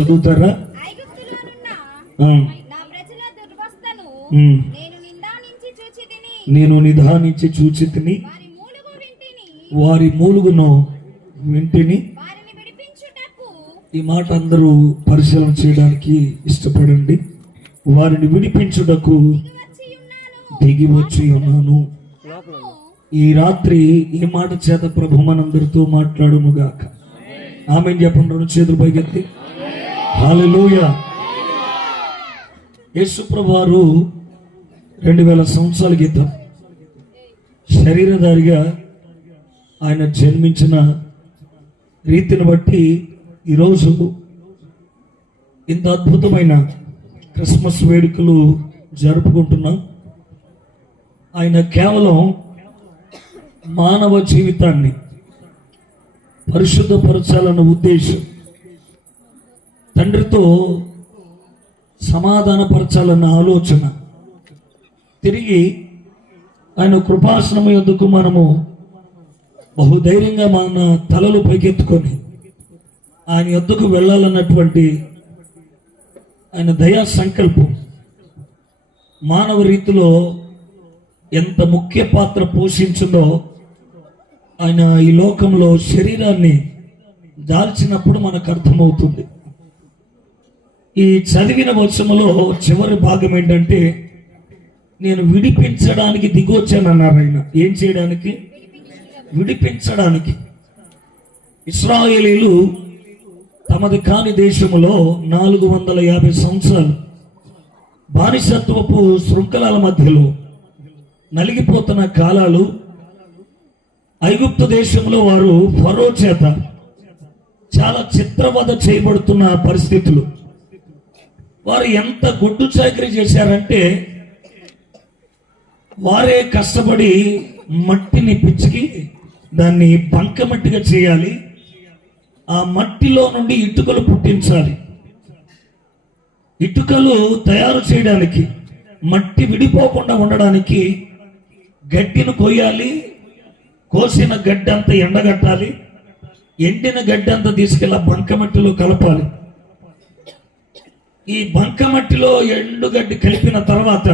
చదువుతారా? నేను నిదానించి చూచి తిని వారి మూలుగును వింటిని. ఈ మాట అందరూ పరిశీలన చేయడానికి ఇష్టపడండి. వారిని విడిపించుటకు దిగి వచ్చి ఉన్నాను. ఈ రాత్రి ఈ మాట చేత ప్రభు మనందరితో మాట్లాడునుగాక. ఆమేన్ చెప్పండి. రెండు చేతులు పైకెత్తి హల్లెలూయా. యేసు ప్రభువారు 2000 సంవత్సరాల క్రితం శరీరధారిగా ఆయన జన్మించిన రీతిని బట్టి ఈరోజు ఇంత అద్భుతమైన క్రిస్మస్ వేడుకలు జరుపుకుంటున్నాం. ఆయన కేవలం మానవ జీవితాన్ని పరిశుద్ధపరచాలన్న ఉద్దేశం, తండ్రితో సమాధానపరచాలన్న ఆలోచన, తిరిగి ఆయన కృపాసనం యొద్దకు మనము బహుధైర్యంగా మన తలలు పైకెత్తుకొని ఆయన యొద్దకు వెళ్ళాలన్నటువంటి ఆయన దయా సంకల్పం మానవ రీతిలో ఎంత ముఖ్య పాత్ర పోషించిందో ఆయన ఈ లోకంలో శరీరాన్ని దాల్చినప్పుడు మనకు అర్థమవుతుంది. ఈ చదివిన వచనములో చివరి భాగం ఏంటంటే, నేను విడిపించడానికి దిగొచ్చానన్నారు. ఆయన ఏం చేయడానికి? విడిపించడానికి. ఇశ్రాయేలీలు తమది కాని దేశములో 450 సంవత్సరాలు బానిసత్వపు శృంఖలాల మధ్యలో నలిగిపోతున్న కాలాలు. ఐగుప్తు దేశంలో వారు ఫరో చేత చాలా చిత్రవద చేయబడుతున్న పరిస్థితులు. వారు ఎంత గుడ్డు చాకరీ చేశారంటే, వారే కష్టపడి మట్టిని పిచ్చికి దాన్ని బంకమట్టిగా చేయాలి, ఆ మట్టిలో నుండి ఇటుకలు పుట్టించాలి. ఇటుకలు తయారు చేయడానికి, మట్టి విడిపోకుండా ఉండడానికి గడ్డిని కొయ్యాలి, కోసిన గడ్డి అంతా ఎండగట్టాలి, ఎండిన గడ్డి అంతా తీసుకెళ్ళి బంకమట్టిలో కలపాలి. ఈ బంకమట్టిలో ఎండుగడ్డి కలిపిన తర్వాత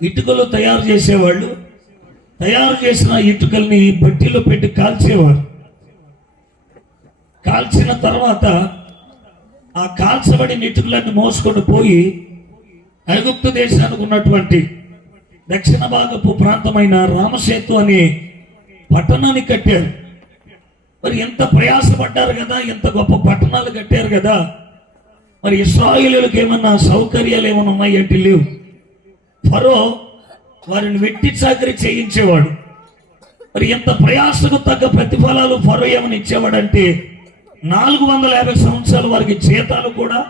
ఇటుకలు తయారు చేసేవాళ్ళు. తయారు చేసిన ఇటుకల్ని బట్టిలో పెట్టి కాల్చేవారు. కాల్చిన తర్వాత ఆ కాల్చబడిన ఇటుకలన్నీ మోసుకొని పోయి ఐగుప్తు దేశానికి ఉన్నటువంటి దక్షిణ భాగపు ప్రాంతమైన రామసేతు అనే పట్టణాన్ని కట్టారు. మరి ఎంత ప్రయాసపడ్డారు కదా, ఎంత గొప్ప పట్టణాలు కట్టారు కదా. మరి ఇశ్రాయేలీయులకు ఏమన్నా సౌకర్యాలు ఏమైనా ఉన్నాయంటే లేవు. ఫరో వారిని వెట్టి చాకరీ చేయించేవాడు. మరి ఎంత ప్రయాసకు తగ్గ ప్రతిఫలాలు ఫరో ఏమని ఇచ్చేవాడంటే, 450 సంవత్సరాలు వారికి జీతాలు కూడా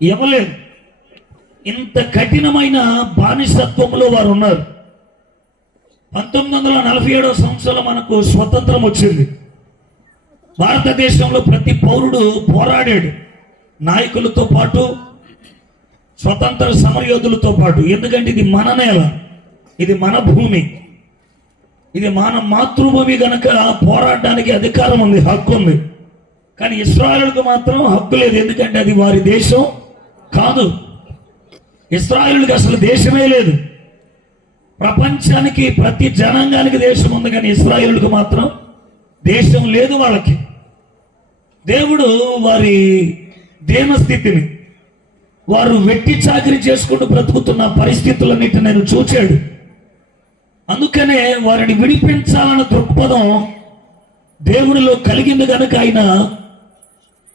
ఇవ్వలేదు. ఇంత కఠినమైన బానిసత్వంలో వారు ఉన్నారు. 1947వ సంవత్సరంలో మనకు స్వతంత్రం వచ్చింది. భారతదేశంలో ప్రతి పౌరుడు పోరాడాడు, నాయకులతో పాటు, స్వతంత్ర సమరయోధులతో పాటు. ఎందుకంటే ఇది మన నేల, ఇది మన భూమి, ఇది మన మాతృభూమి గనక పోరాడడానికి అధికారం ఉంది, హక్కు ఉంది. కానీ ఇశ్రాయేలుకు మాత్రం హక్కు లేదు. ఎందుకంటే అది వారి దేశం కాదు. ఇశ్రాయేలుకి అసలు దేశమే లేదు. ప్రపంచానికి ప్రతి జనాంగానికి దేశం ఉంది, కానీ ఇశ్రాయేలుకు మాత్రం దేశం లేదు. వాళ్ళకి దేవుడు వారి దేనస్థితిని, వారు వెట్టి చాకరీ చేసుకుంటూ బ్రతుకుతున్న పరిస్థితులన్నిటిని నేను చూచాడు. అందుకనే వారిని విడిపించాలన్న దృక్పథం దేవుడిలో కలిగింది కనుక ఆయన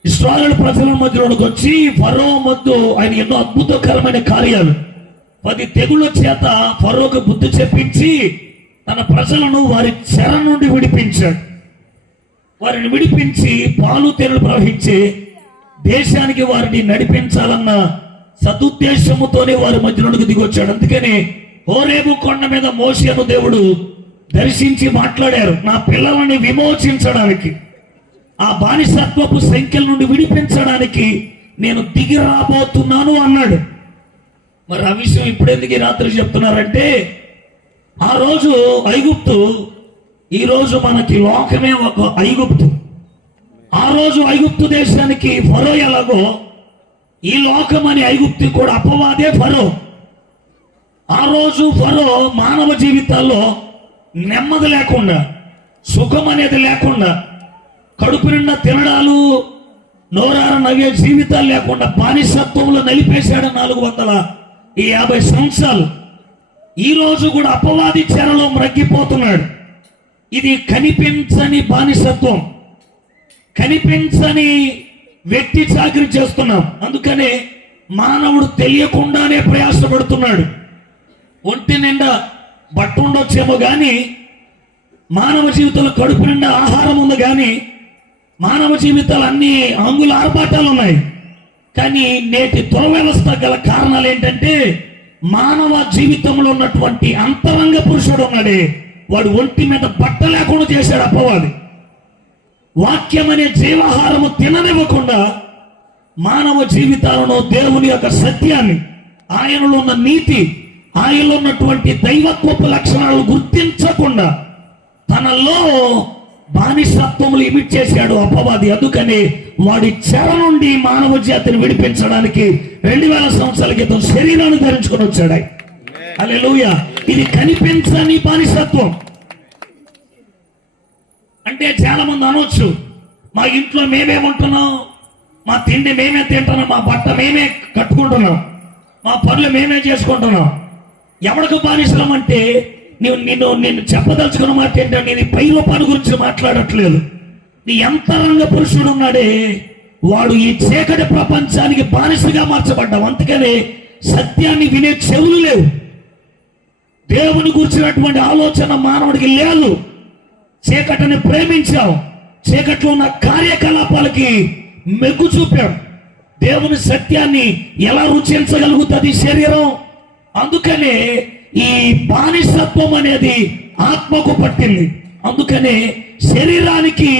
ఇశ్రాయేలు ప్రజల మధ్యలోకి వచ్చి ఫరో మధ్య ఆయన ఎన్నో అద్భుతకరమైన కార్యాలు, 10 తెగుళ్ళ చేత ఫరోకు బుద్ధి చెప్పించి తన ప్రజలను వారి చెర నుండి విడిపించాడు. వారిని విడిపించి పాలు తేనెలు ప్రవహించి దేశానికి వారిని నడిపించాలన్న సదుద్దేశముతోనే వారి మధ్యలోకి దిగొచ్చాడు. అందుకని హోరేబు కొండ మీద మోషేను దేవుడు దర్శించి మాట్లాడారు, నా పిల్లలని విమోచించడానికి, ఆ బానిసత్వపు సంఖ్యల నుండి విడిపించడానికి నేను దిగి రాబోతున్నాను అన్నాడు. మరి ఆ విషయం ఇప్పుడు ఎందుకు ఈ రాత్రి చెప్తున్నారంటే, ఆ రోజు ఐగుప్తు, ఈ రోజు మనకి లోకమే ఒక ఐగుప్తు. ఆ రోజు ఐగుప్తు దేశానికి ఫరో ఎలాగో ఈ లోకమని ఐగుప్తు కూడా అపవాదే ఫరో. ఆ రోజు ఫరో మానవ జీవితాల్లో నెమ్మది లేకుండా, సుఖం అనేది లేకుండా, కడుపు నిండా తినడాలు, నోరార నవ్వే జీవితాలు లేకుండా బానిసత్వంలో నలిపేశాడు 450 సంవత్సరాలు. ఈ రోజు కూడా అపవాది చెరలో మ్రగ్గిపోతున్నాడు. ఇది కనిపించని బానిసత్వం, కనిపించని వ్యక్తి చాకరీ చేస్తున్నాం. అందుకనే మానవుడు తెలియకుండానే ప్రయాసపడుతున్నాడు. ఒంటి నిండా బట్ట ఉండొచ్చేమో కానీ మానవ జీవితంలో కడుపు నిండా ఆహారం ఉంది, కానీ మానవ జీవితాలు అన్ని అంగుల ఆర్భాటాలు ఉన్నాయి. కానీ నేటి దుర్వ్యవస్థ గల కారణాలు ఏంటంటే, మానవ జీవితంలో ఉన్నటువంటి అంతరంగ పురుషుడు ఉన్నాడే, వాడు ఒంటి మీద బట్ట లేకుండా చేశాడు అపవాది. వాక్యం అనే జీవాహారము తిననివ్వకుండా మానవ జీవితాలను, దేవుని యొక్క సత్యాన్ని, ఆయనలో ఉన్న నీతి, ఆయనలో ఉన్నటువంటి దైవత్వపు లక్షణాలను గుర్తించకుండా తనలో బానిసత్వములు ఇమిట్ చేశాడు అపవాది. అందుకని వాడి చెర నుండి మానవ జాతిని విడిపించడానికి 2000 సంవత్సరాల క్రితం శరీరాన్ని ధరించుకొని వచ్చాడు. హల్లెలూయా. ఇది కనిపించని బానిసత్వం. అంటే చాలా మంది అనవచ్చు, మా ఇంట్లో మేమేముంటున్నాం, మా తిండి మేమే తింటున్నాం, మా బట్ట మేమే కట్టుకుంటున్నాం, మా పనులు మేమే చేసుకుంటున్నాం. ఎవరికి బానిసలం అంటే, నిన్ను చెప్పదలుచుకున్న మాట ఏంటంటే, నేను పై రూపాన్ని గురించి మాట్లాడట్లేదు. నీ అంతరంగ పురుషుడు ఉన్నాడే, వాడు ఈ చీకటి ప్రపంచానికి బానిసగా మార్చబడ్డావు. అందుకనే సత్యాన్ని వినే చెవులు లేవు, దేవుని గురించినటువంటి ఆలోచన మానవుడికి లేదు. చీకటిని ప్రేమించావు, చీకట్లో ఉన్న కార్యకలాపాలకి మెగ్గు చూపాం. దేవుని సత్యాన్ని ఎలా రుచించగలుగుతుంది శరీరం? అందుకనే ఈ బానిసత్వం అనేది ఆత్మకు పట్టింది. అందుకనే శరీరానికి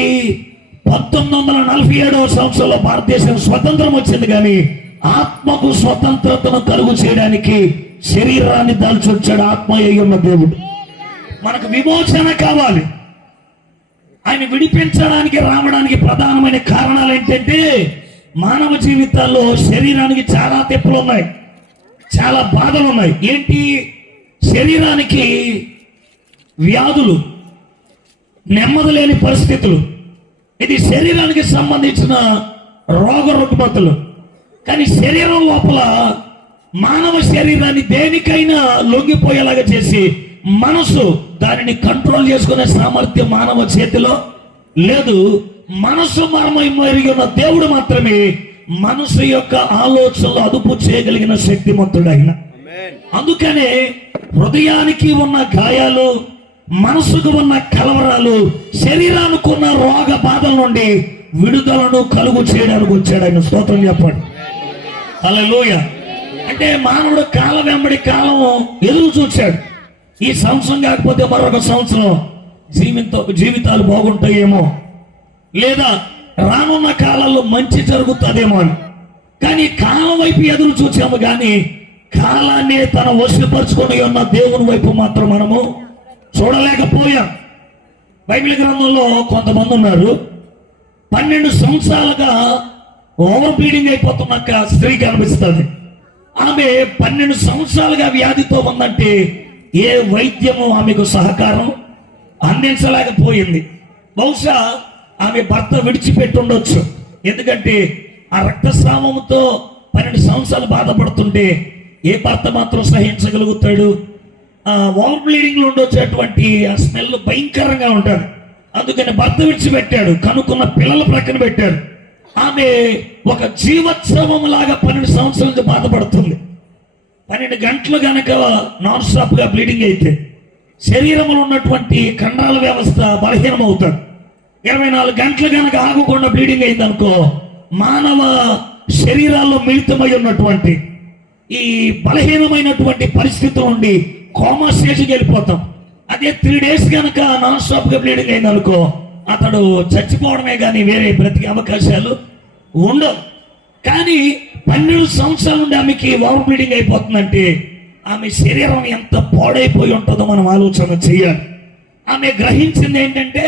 1947వ సంవత్సరంలో భారతదేశం స్వతంత్రం వచ్చింది, కానీ ఆత్మకు స్వతంత్రతను కలుగు చేయడానికి శరీరాన్ని దాల్చొచ్చాడు ఆత్మ అయ్యున్న దేవుడు. మనకు విమోచన కావాలి. ఆయన విడిపించడానికి రావడానికి ప్రధానమైన కారణాలు ఏంటంటే, మానవ జీవితాల్లో శరీరానికి చాలా తెప్పులు ఉన్నాయి, చాలా బాధలు ఉన్నాయి. ఏంటి? శరీరానికి వ్యాధులు, నెమ్మది లేని పరిస్థితులు, ఇది శరీరానికి సంబంధించిన రోగ రుగ్మతలు. కానీ శరీరం లోపల మానవ శరీరాన్ని దేనికైనా లొంగిపోయేలాగా చేసి మనసు దానిని కంట్రోల్ చేసుకునే సామర్థ్యం మానవ చేతిలో లేదు. మనసు మర్మమెరిగి ఉన్న దేవుడు మాత్రమే మనసు యొక్క ఆలోచనలు అదుపు చేయగలిగిన శక్తిమంతుడు ఆయన. అందుకనే హృదయానికి ఉన్న గాయాలు, మనసుకు ఉన్న కలవరాలు, శరీరానికి ఉన్న రోగ బాధల నుండి విడుదలను కలుగు చేయడానికి వచ్చాడు ఆయన. స్తోత్రం చెప్పండి. హల్లెలూయా. అంటే మానవుడు కాలం వెంబడి కాలం ఎదురు చూచాడు. ఈ సంవత్సరం కాకపోతే మరొక సంవత్సరం జీవితాలు బాగుంటాయేమో, లేదా రానున్న కాలంలో మంచి జరుగుతుందేమో అని. కానీ కాలం వైపు ఎదురు చూచాము, కానీ కాలాన్ని తన వశపరుచుకొని ఉన్న దేవుని వైపు మాత్రం మనము చూడలేకపోయాం. బైబిల్ గ్రంథంలో కొంతమంది ఉన్నారు, 12 సంవత్సరాలుగా ఓవర్ బ్లీడింగ్ అయిపోతున్నాక స్త్రీ కనిపిస్తుంది. ఆమె 12 సంవత్సరాలుగా వ్యాధితో ఉందంటే ఏ వైద్యము ఆమెకు సహకారం అందించలేకపోయింది. బహుశా ఆమె భర్త విడిచిపెట్టి ఉండొచ్చు. ఎందుకంటే ఆ రక్తస్రావంతో 12 సంవత్సరాలు బాధపడుతుంటే ఏ భర్త మాత్రం సహించగలుగుతాడు? ఓవర్ బ్లీడింగ్ లో ఉండొచ్చేటువంటి ఆ స్మెల్ భయంకరంగా ఉంటుంది. అందుకని భర్త విడిచిపెట్టాడు, కనుక్కున్న పిల్లల ప్రక్కన పెట్టాడు. ఆమె ఒక జీవోత్సవం లాగా 12 సంవత్సరాల నుంచి బాధపడుతుంది. 12 గంటలు గనక నాన్ స్టాప్ గా బ్లీడింగ్ అయితే శరీరంలో ఉన్నటువంటి కండరాల వ్యవస్థ బలహీనం అవుతాడు. 24 గంటలు గనక ఆగకుండా బ్లీడింగ్ అయింది అనుకో, మానవ శరీరాల్లో మిళితమై ఉన్నటువంటి ఈ బలహీనమైనటువంటి పరిస్థితుల నుండి కోమా స్టేజ్కి వెళ్ళిపోతాం. అదే 3 days గనక నాన్ స్టాప్ గా బ్లీడింగ్ అయింది అనుకో, అతడు చచ్చిపోవడమే కానీ వేరే బ్రతికే అవకాశాలు ఉండవు. కానీ 12 సంవత్సరాల నుండి ఆమెకి ఓవర్ బ్లీడింగ్ అయిపోతుందంటే ఆమె శరీరం ఎంత పాడైపోయి ఉంటుందో మనం ఆలోచన చేయాలి. ఆమె గ్రహించింది ఏంటంటే,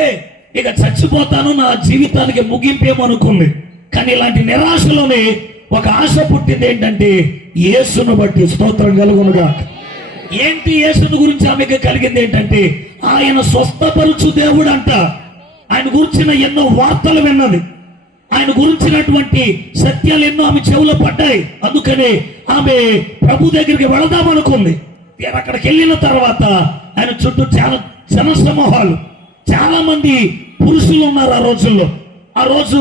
ఇక చచ్చిపోతాను, నా జీవితానికి ముగింపేమో అనుకుంది. కానీ ఇలాంటి నిరాశలోనే ఒక ఆశ పుట్టింది. ఏంటంటే యేసును బట్టి. స్తోత్రం కలుగునుగా. ఏంటి యేసును గురించి ఆమెకి కలిగింది ఏంటంటే ఆయన స్వస్థపరుచు దేవుడు అంట. ఆయన గురించిన ఎన్నో వార్తలు విన్నది. ఆయన గురించినటువంటి సత్యాలు ఎన్నో ఆమె చెవులో పడ్డాయి. అందుకనే ఆమె ప్రభు దగ్గరికి వెళదామనుకుంది. అక్కడికి వెళ్ళిన తర్వాత ఆయన చుట్టూ చాలా జనసమూహాలు, చాలా మంది పురుషులు ఉన్నారు ఆ రోజుల్లో. ఆ రోజు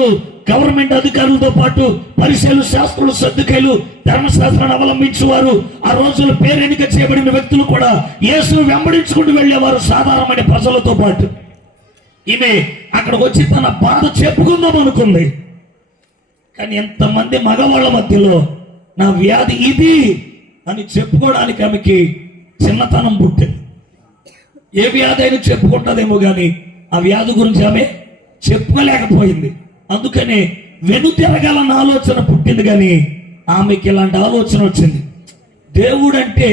గవర్నమెంట్ అధికారులతో పాటు పరిశీలు, శాస్త్రులు, సద్దుకైలు, ధర్మశాస్త్రాన్ని అవలంబించేవారు, ఆ రోజుల్లో పేరెన్నిక చేయబడిన వ్యక్తులు కూడా యేసును వెంబడించుకుంటూ వెళ్ళేవారు సాధారణమైన ప్రజలతో పాటు. ఈమె అక్కడికి వచ్చి తన బాధ చెప్పుకుందాం అనుకుంది. కానీ ఎంతమంది మగవాళ్ళ మధ్యలో నా వ్యాధి ఇది అని చెప్పుకోవడానికి ఆమెకి చిన్నతనం పుట్టింది. ఏ వ్యాధి అయినా చెప్పుకుంటుందేమో కానీ ఆ వ్యాధి గురించి ఆమె చెప్పుకోలేకపోయింది. అందుకనే వెనుతిరగాలన్న ఆలోచన పుట్టింది. కానీ ఆమెకి ఇలాంటి ఆలోచన వచ్చింది. దేవుడంటే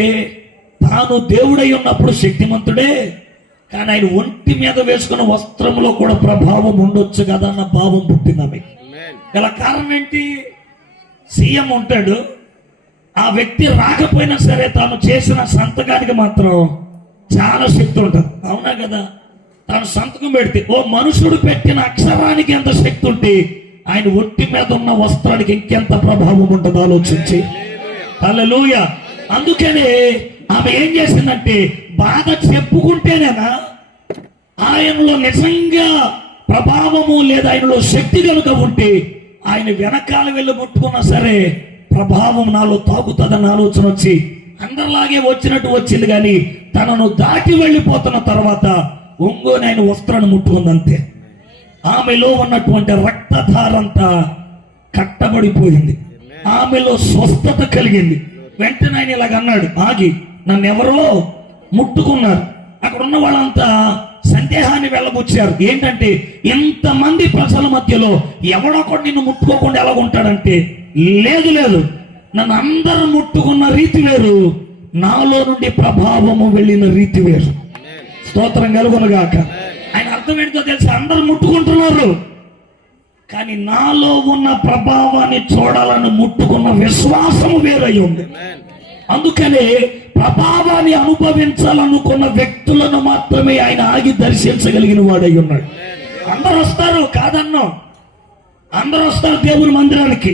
తాను దేవుడై ఉన్నప్పుడు శక్తిమంతుడే, కానీ ఆయన ఒంటి మీద వేసుకున్న వస్త్రంలో కూడా ప్రభావం ఉండొచ్చు కదా అన్న భావం పుట్టింది ఆమెకి. గల కారణం ఏంటి? సీఎం ఉంటాడు, ఆ వ్యక్తి రాకపోయినా సరే తాను చేసిన సంతకానికి మాత్రం చాలా శక్తి ఉంటుంది. అవునా కదా? తాను సంతకం పెడితే ఓ మనుషుడు పెట్టిన అక్షరానికి ఎంత శక్తి ఉంటే ఆయన ఒంటి మీద ఉన్న వస్త్రానికి ఇంకెంత ప్రభావం ఉంటుందో ఆలోచించి. హల్లెలూయా. అందుకనే ఆమె ఏం చేసిందంటే బాధ చెప్పుకుంటేనేనా ఆయనలో నిజంగా ప్రభావము లేదా ఆయనలో శక్తి కనుక ఉంటే ఆయన వెనకాల వెళ్ళి ముట్టుకున్నా సరే ప్రభావం నాలో తాగుతుందన్న ఆలోచన వచ్చి అందరిలాగే వచ్చినట్టు వచ్చింది. కానీ తనను దాటి వెళ్ళిపోతున్న తర్వాత ఒంగోని ఆయన వస్త్రాన్ని ముట్టుకుందంతే. ఆమెలో ఉన్నటువంటి రక్తధారంతా కట్టబడిపోయింది. ఆమెలో స్వస్థత కలిగింది. వెంటనే ఆయన ఇలాగ అన్నాడు, ఆగి నన్ను ఎవరో ముట్టుకున్నారు. అక్కడ ఉన్న వాళ్ళంతా సందేహాన్ని వెళ్ళబుచ్చారు. ఏంటంటే ఇంతమంది ప్రజల మధ్యలో ఎవడొకడు నిన్ను ముట్టుకోకుండా ఎలా ఉంటాడంటే, లేదు లేదు, నన్ను అందరూ ముట్టుకున్న రీతి వేరు, నాలో నుండి ప్రభావము వెళ్ళిన రీతి వేరు. స్తోత్రం కలుగునుగాక. ఆయన అర్థం ఏంటో తెలిసి అందరూ ముట్టుకుంటున్నారు, కానీ నాలో ఉన్న ప్రభావాన్ని చూడాలని ముట్టుకున్న విశ్వాసము వేరై ఉంది. అందుకనే ప్రభావాన్ని అనుభవించాలనుకున్న వ్యక్తులను మాత్రమే ఆయన ఆగి దర్శించగలిగిన వాడై ఉన్నాడు. అందరూ వస్తారు కాదన్నో, అందరూ వస్తారు దేవుని మందిరానికి,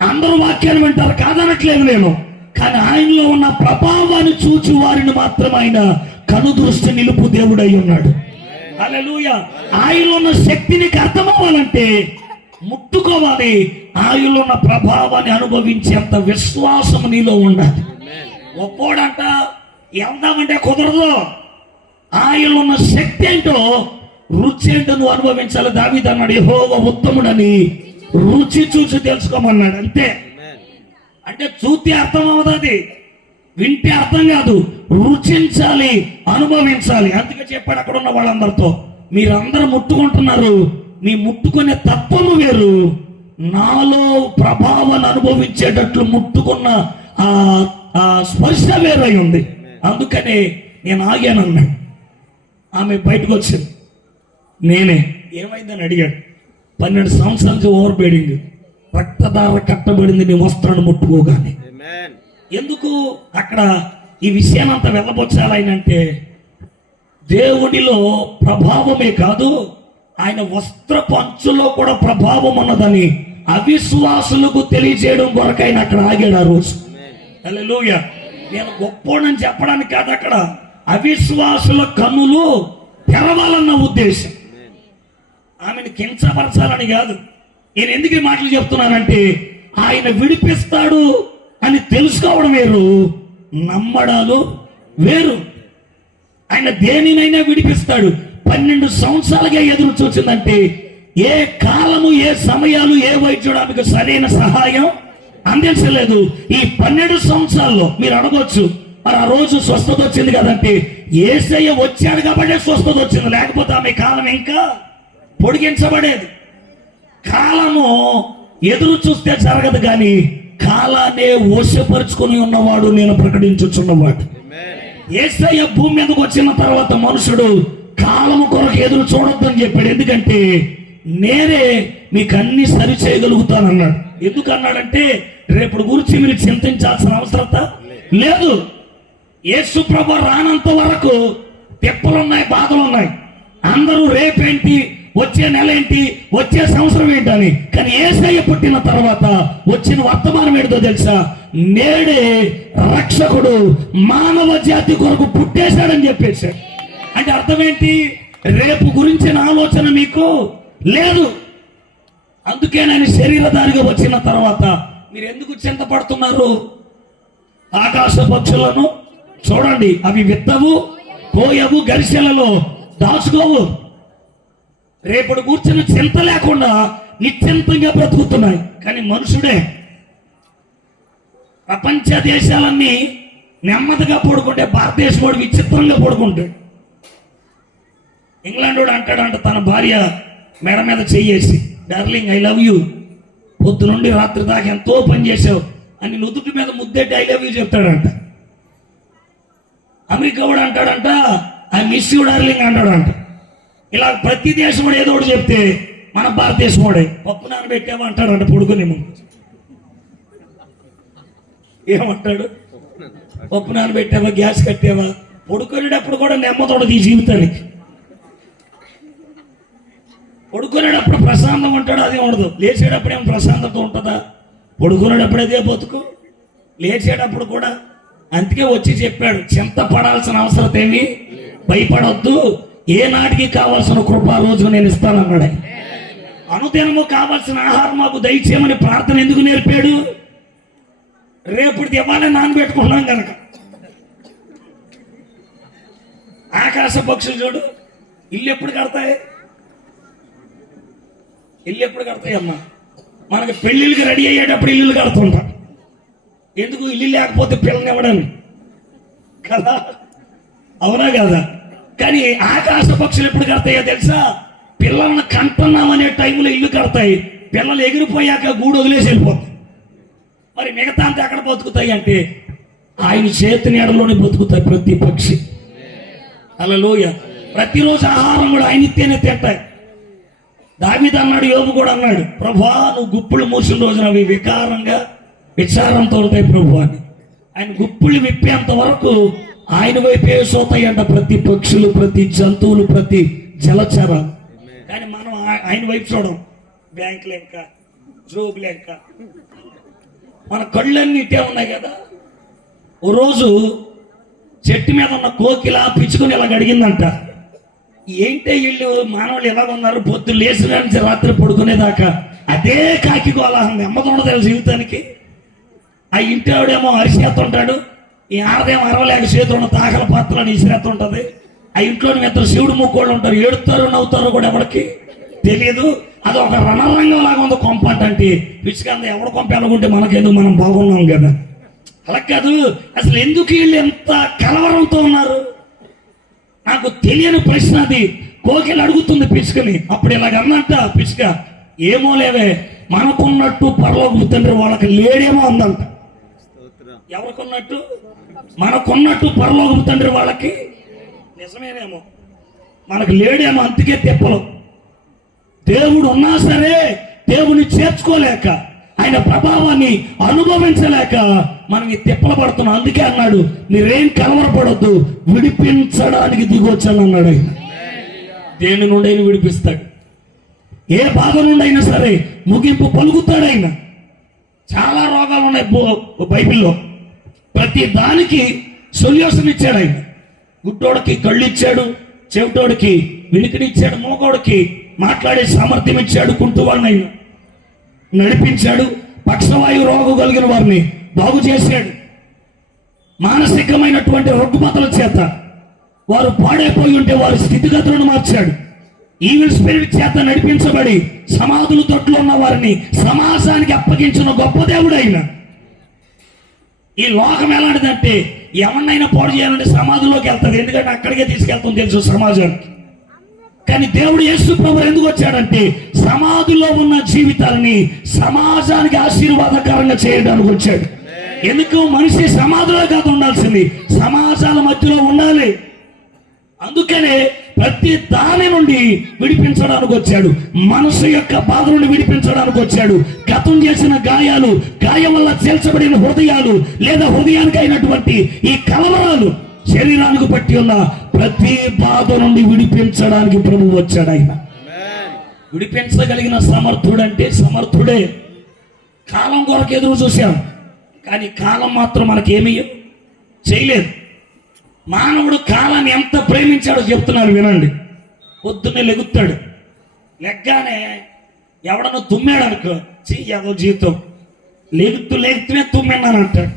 అందరూ వాక్యాన్ని వింటారు కాదనట్లేదు నేను. కానీ ఆయనలో ఉన్న ప్రభావాన్ని చూచి వారిని మాత్రం ఆయన కనుదృష్టి నిలుపు దేవుడై ఉన్నాడు. హల్లెలూయా. ఆయనలో ఉన్న శక్తి నీకు అర్థమవ్వాలంటే ముట్టుకోవాలి. ఆయనలో ఉన్న ప్రభావాన్ని అనుభవించేంత విశ్వాసం నీలో ఉండాలి. ఒప్పోడంట వెళ్దామంటే కుదరదు. ఆయనలో ఉన్న శక్తి ఏంటో, రుచి ఏంటో నువ్వు అనుభవించాలి. దావీదు అన్నాడు, యెహోవా ఉత్తముడని రుచి చూసి తెలుసుకోమన్నాడు. అంతే. అంటే చూస్తే అర్థం అవుతుంది, వింటే అర్థం కాదు. రుచించాలి, అనుభవించాలి. అందుకే చెప్పాడు అక్కడ ఉన్న వాళ్ళందరితో, మీరందరూ ముట్టుకుంటున్నారు, మీ ముట్టుకునే తత్వము వేరు, నాలో ప్రభావాన్ని అనుభవించేటట్లు ముట్టుకున్న ఆ స్పర్శ వేరై ఉంది. అందుకనే నేను ఆగానన్నాడు. ఆమె బయటకు వచ్చింది. నేనే ఏమైందని అడిగాడు. 12 సంవత్సరాలకి ఓవర్ బీడింగ్, రక్తధార కట్టబడింది నీ వస్త్రాన్ని ముట్టుకోగానే. ఎందుకు అక్కడ ఈ విషయాన్ని అంతా వెళ్ళబొచ్చాలంటే, దేవుడిలో ప్రభావమే కాదు, ఆయన వస్త్రపు అంచులో కూడా ప్రభావం ఉన్నదని అవిశ్వాసులకు తెలియజేయడం కొరకు ఆయన అక్కడ ఆగాడు ఆ రోజు. హల్లెలూయా. నేను గొప్పోడని చెప్పడానికి కాదు, అక్కడ అవిశ్వాసుల కన్నులు తెరవాలన్న ఉద్దేశం, ఆమెను కించపరచాలని కాదు. నేను ఎందుకు ఈ మాటలు చెప్తున్నానంటే, ఆయన విడిపిస్తాడు అని తెలుసుకోవడం వేరు, నమ్మడాలు వేరు. ఆయన దేనినైనా విడిపిస్తాడు. 12 సంవత్సరాలుగా ఎదురు చూసిందంటే ఏ కాలము, ఏ సమయాలు, ఏ వైద్యుడు ఆమెకు సరైన సహాయం అందించలేదు. ఈ 12 సంవత్సరాల్లో మీరు అడగొచ్చు, మరి ఆ రోజు స్వస్థత వచ్చింది కదంటే, యేసయ్య వచ్చాడు కాబట్టి స్వస్థత వచ్చింది, లేకపోతే ఆమె కాలం ఇంకా పొడిగించబడేది. కాలము ఎదురు చూస్తే జరగదు, కానీ కాలాన్ని వశపరుచుకుని ఉన్నవాడు నేను ప్రకటించుచున్నవాడు. యేసయ్య భూమి మీదకి వచ్చిన తర్వాత మనుషుడు కాలము కొరకు ఎదురు చూడొద్దని చెప్పాడు. ఎందుకంటే నేనే మీకు అన్ని సరి చేయగలుగుతానన్నాడు. ఎందుకు అన్నాడంటే రేపు గురించి మీరు చింతించాల్సిన అవసరత లేదు. యేసు ప్రభు రానంత వరకు తిప్పలున్నాయి, బాధలున్నాయి. అందరూ రేపేంటి, వచ్చే నెల ఏంటి, వచ్చే సంవత్సరం ఏంటని. కానీ యేసయ్య పుట్టిన తర్వాత వచ్చిన వర్తమానం ఏంటో తెలుసా? నేడే రక్షకుడు మానవ జాతి కొరకు పుట్టేశాడని చెప్పేశాడు. అంటే అర్థం ఏంటి? రేపు గురించిన ఆలోచన మీకు లేదు. అందుకే నేను శరీరధారిగా వచ్చిన తర్వాత మీరు ఎందుకు చింతపడుతున్నారు? ఆకాశ పక్షులను చూడండి, అవి విత్తవు, కోయవు, గరిసెలలో దాచుకోవు. రేపటి కూర్చున్న చింత లేకుండా నిశ్చింతంగా బ్రతుకుతున్నాయి. కానీ మనుషుడే ప్రపంచ దేశాలన్నీ నెమ్మదిగా పడుకుంటే భారతదేశం వాడు విచిత్రంగా పడుకుంటాడు. ఇంగ్లాండ్ వాడు అంటాడంట తన భార్య మెడ మీద చెయ్యేసి, డార్లింగ్ ఐ లవ్ యూ, పొద్దు నుండి రాత్రి దాకా ఎంతో పని చేసావు అని నుదుటి మీద ముద్దెట్టి ఐ లవ్ యూ చెప్తాడంట. అమెరికా వాడు అంటాడంట ఐ మిస్ యూ డార్లింగ్ అంటాడంట. ఇలా ప్రతి దేశం వాడు ఏదో ఒకటి చెప్తే మన భారతదేశం వాడే పప్పు నానబెట్టావా అంటాడంట పడుకునే ముందు. ఏమంటాడు? పప్పు నానబెట్టావా, గ్యాస్ కట్టావా? పడుకునేటప్పుడు కూడా నెమ్మదోడది ఈ జీవితానికి. పడుకునేటప్పుడు ప్రశాంతం ఉంటాడు, అదే ఉండదు. లేచేటప్పుడు ఏమో ప్రశాంతత ఉంటుందా? పడుకునేటప్పుడు అదే బతుకు, లేచేటప్పుడు కూడా. అందుకే వచ్చి చెప్పాడు, చింత పడాల్సిన అవసరం ఏమి, భయపడొద్దు, ఏ నాటికి కావాల్సిన కృప రోజు నేను ఇస్తానన్నాడు. అనుదినము కావాల్సిన ఆహారం మాకు దయచేయమని ప్రార్థన ఎందుకు నేర్పాడు? రేపటిది ఇవ్వాలని నానబెట్టుకున్నాం కనుక. ఆకాశ పక్షులు చూడు, ఇల్లు ఎప్పుడు కడతాయి? ఇల్లు ఎప్పుడు కడతాయి అమ్మా? మనకి పెళ్లిళ్ళకి రెడీ అయ్యేటప్పుడు ఇల్లు కడుతుంటాం. ఎందుకు? ఇల్లు లేకపోతే పిల్లల్ని ఇవ్వడానికి కదా, అవునా కదా? కానీ ఆకాశ పక్షులు ఎప్పుడు కడతాయో తెలుసా? పిల్లల్ని కంటున్నామనే టైంలో ఇల్లు కడతాయి. పిల్లలు ఎగిరిపోయాక గూడు వదిలేసి వెళ్ళిపోతాయి. మరి మిగతా అంతా ఎక్కడ బతుకుతాయి అంటే ఆయన చేతి నీడలోనే బతుకుతాయి ప్రతి పక్షి. హల్లెలూయ. ప్రతిరోజు ఆహారం కూడా ఆయన ఇస్తేనే తింటాయి. దావీదు అన్నాడు, యోబు కూడా అన్నాడు, ప్రభువా నువ్వు గుప్పులు మూసిన రోజున అవి విచారంతో ఉంటాయి ప్రభు అని. ఆయన గుప్పులు విప్పేంత వరకు ఆయన వైపే సోతాయంట ప్రతి పక్షులు, ప్రతి జంతువులు, ప్రతి జలచరాలు. కానీ మనం ఆయన వైపు చూడం. బ్యాంక్ లెక్క, జోబు లెక్క, మన కళ్ళన్నీ ఇట్టే ఉన్నాయి కదా. ఓ రోజు చెట్టు మీద ఉన్న కోకిల పిచ్చుకొని ఇలా అడిగిందంట, ఏంటే ఇల్లు మానవులు ఎలా ఉన్నారు, పొద్దు లేచిన నుంచి రాత్రి పడుకునేదాకా అదే కాకి గోళాహం నెమ్మది తెలుసు జీవితానికి. ఆ ఇంటి ఆవిడేమో అరిసేస్తుంటాడు, ఈ ఆడదేమో అరవలేక చేతులు ఉన్న తాకల పాత్రలను ఇసిరేస్తుంటది. ఆ ఇంట్లోని ఇద్దరు శివుడు ముక్కోళ్ళు ఉంటారు, ఏడుతారు నవ్వుతారు కూడా ఎవరికి తెలియదు. అది ఒక రణరంగం లాగా ఉంది కొంప. అంటే పిచ్చుకంద ఎవడ కొంప ఎలాగుంటే మనకెందుకు, మనం బాగున్నాం కదా. అలా కాదు, అసలు ఎందుకు వీళ్ళు ఎంత కలవరంతో ఉన్నారు? నాకు తెలియని ప్రశ్న అది. కోకిలు అడుగుతుంది పిచ్చుకని. అప్పుడు ఇలాగన్నంట పిచ్చుక, ఏమో లేవే, మనకున్నట్టు పరలోకపు తండ్రి వాళ్ళకి లేడేమో అందంట. ఎవరికున్నట్టు? మనకున్నట్టు పరలోకపు తండ్రి వాళ్ళకి నిజమేనేమో, మనకు లేడేమో. అందుకే తిప్పలు. దేవుడు ఉన్నా సరే దేవుని చేర్చుకోలేక, ఆయన ప్రభావాన్ని అనుభవించలేక మనం ఈ తిప్పలు పడుతున్నాం. అందుకే అన్నాడు, మీరేం కలవరపడొద్దు, విడిపించడానికి దిగొచ్చాను అన్నాడు. ఆయన దేని నుండి అయినా విడిపిస్తాడు. ఏ బాధ నుండి అయినా సరే ముగింపు పలుకుతాడు ఆయన. చాలా రోగాలు ఉన్నాయి బైబిల్లో, ప్రతి దానికి సొల్యూషన్ ఇచ్చాడు ఆయన. గుడ్డోడికి కళ్ళు ఇచ్చాడు, చెవిటోడికి వినికినిచ్చాడు, మోగోడికి మాట్లాడే సామర్థ్యం ఇచ్చాడు, కుంటువాడిని ఆయన నడిపించాడు, పక్షవాయు రోగం కలిగిన వారిని బాగు చేశాడు. మానసికమైనటువంటి రుగ్మతల చేత వారు పాడైపోయి ఉంటే వారి స్థితిగతులను మార్చాడు. ఈవిల్ స్పిరిట్ చేత నడిపించబడి సమాధుల తొట్లో ఉన్న వారిని సమాజానికి అప్పగించిన గొప్ప దేవుడు ఆయన. ఈ లోకం ఎలాంటిదంటే ఎవరినైనా పాడు చేయాలంటే సమాధిలోకి వెళ్తుంది, ఎందుకంటే అక్కడికే తీసుకెళ్తుంది తెలుసు సమాజానికి. కానీ దేవుడు యేసు ప్రభువు ఎందుకు వచ్చాడంటే సమాధిలో ఉన్న జీవితాలని సమాజానికి ఆశీర్వాదకరంగా చేయడానికి వచ్చాడు. ఎందుకు? మనిషి సమాధిలో కాదు ఉండాల్సింది, సమాజాల మధ్యలో ఉండాలి. అందుకనే ప్రతి దాని నుండి విడిపించడానికి వచ్చాడు. మనసు యొక్క బాధ నుండి విడిపించడానికి వచ్చాడు. గతం చేసిన గాయాలు, గాయం వల్ల చేల్చబడిన హృదయాలు, లేదా హృదయానికి అయినటువంటి ఈ కలవరాలు, శరీరానికి పట్టి ఉన్న ప్రతి బాధ నుండి విడిపించడానికి ప్రభువు వచ్చాడు. ఆయన విడిపించగలిగిన సమర్థుడంటే సమర్థుడే. కాలం కొరకు ఎదురు చూశాం, కానీ కాలం మాత్రం మనకేమీ చేయలేదు. మానవుడు కాలాన్ని ఎంత ప్రేమించాడో చెప్తున్నారు, వినండి. పొద్దున్నే లెగుతాడు, లెగ్గానే ఎవడన్నా తుమ్మాడు అనుకో, చెయ్యదో జీవితం లెగుతూనే తుమ్మిన్నాను అంటాడు.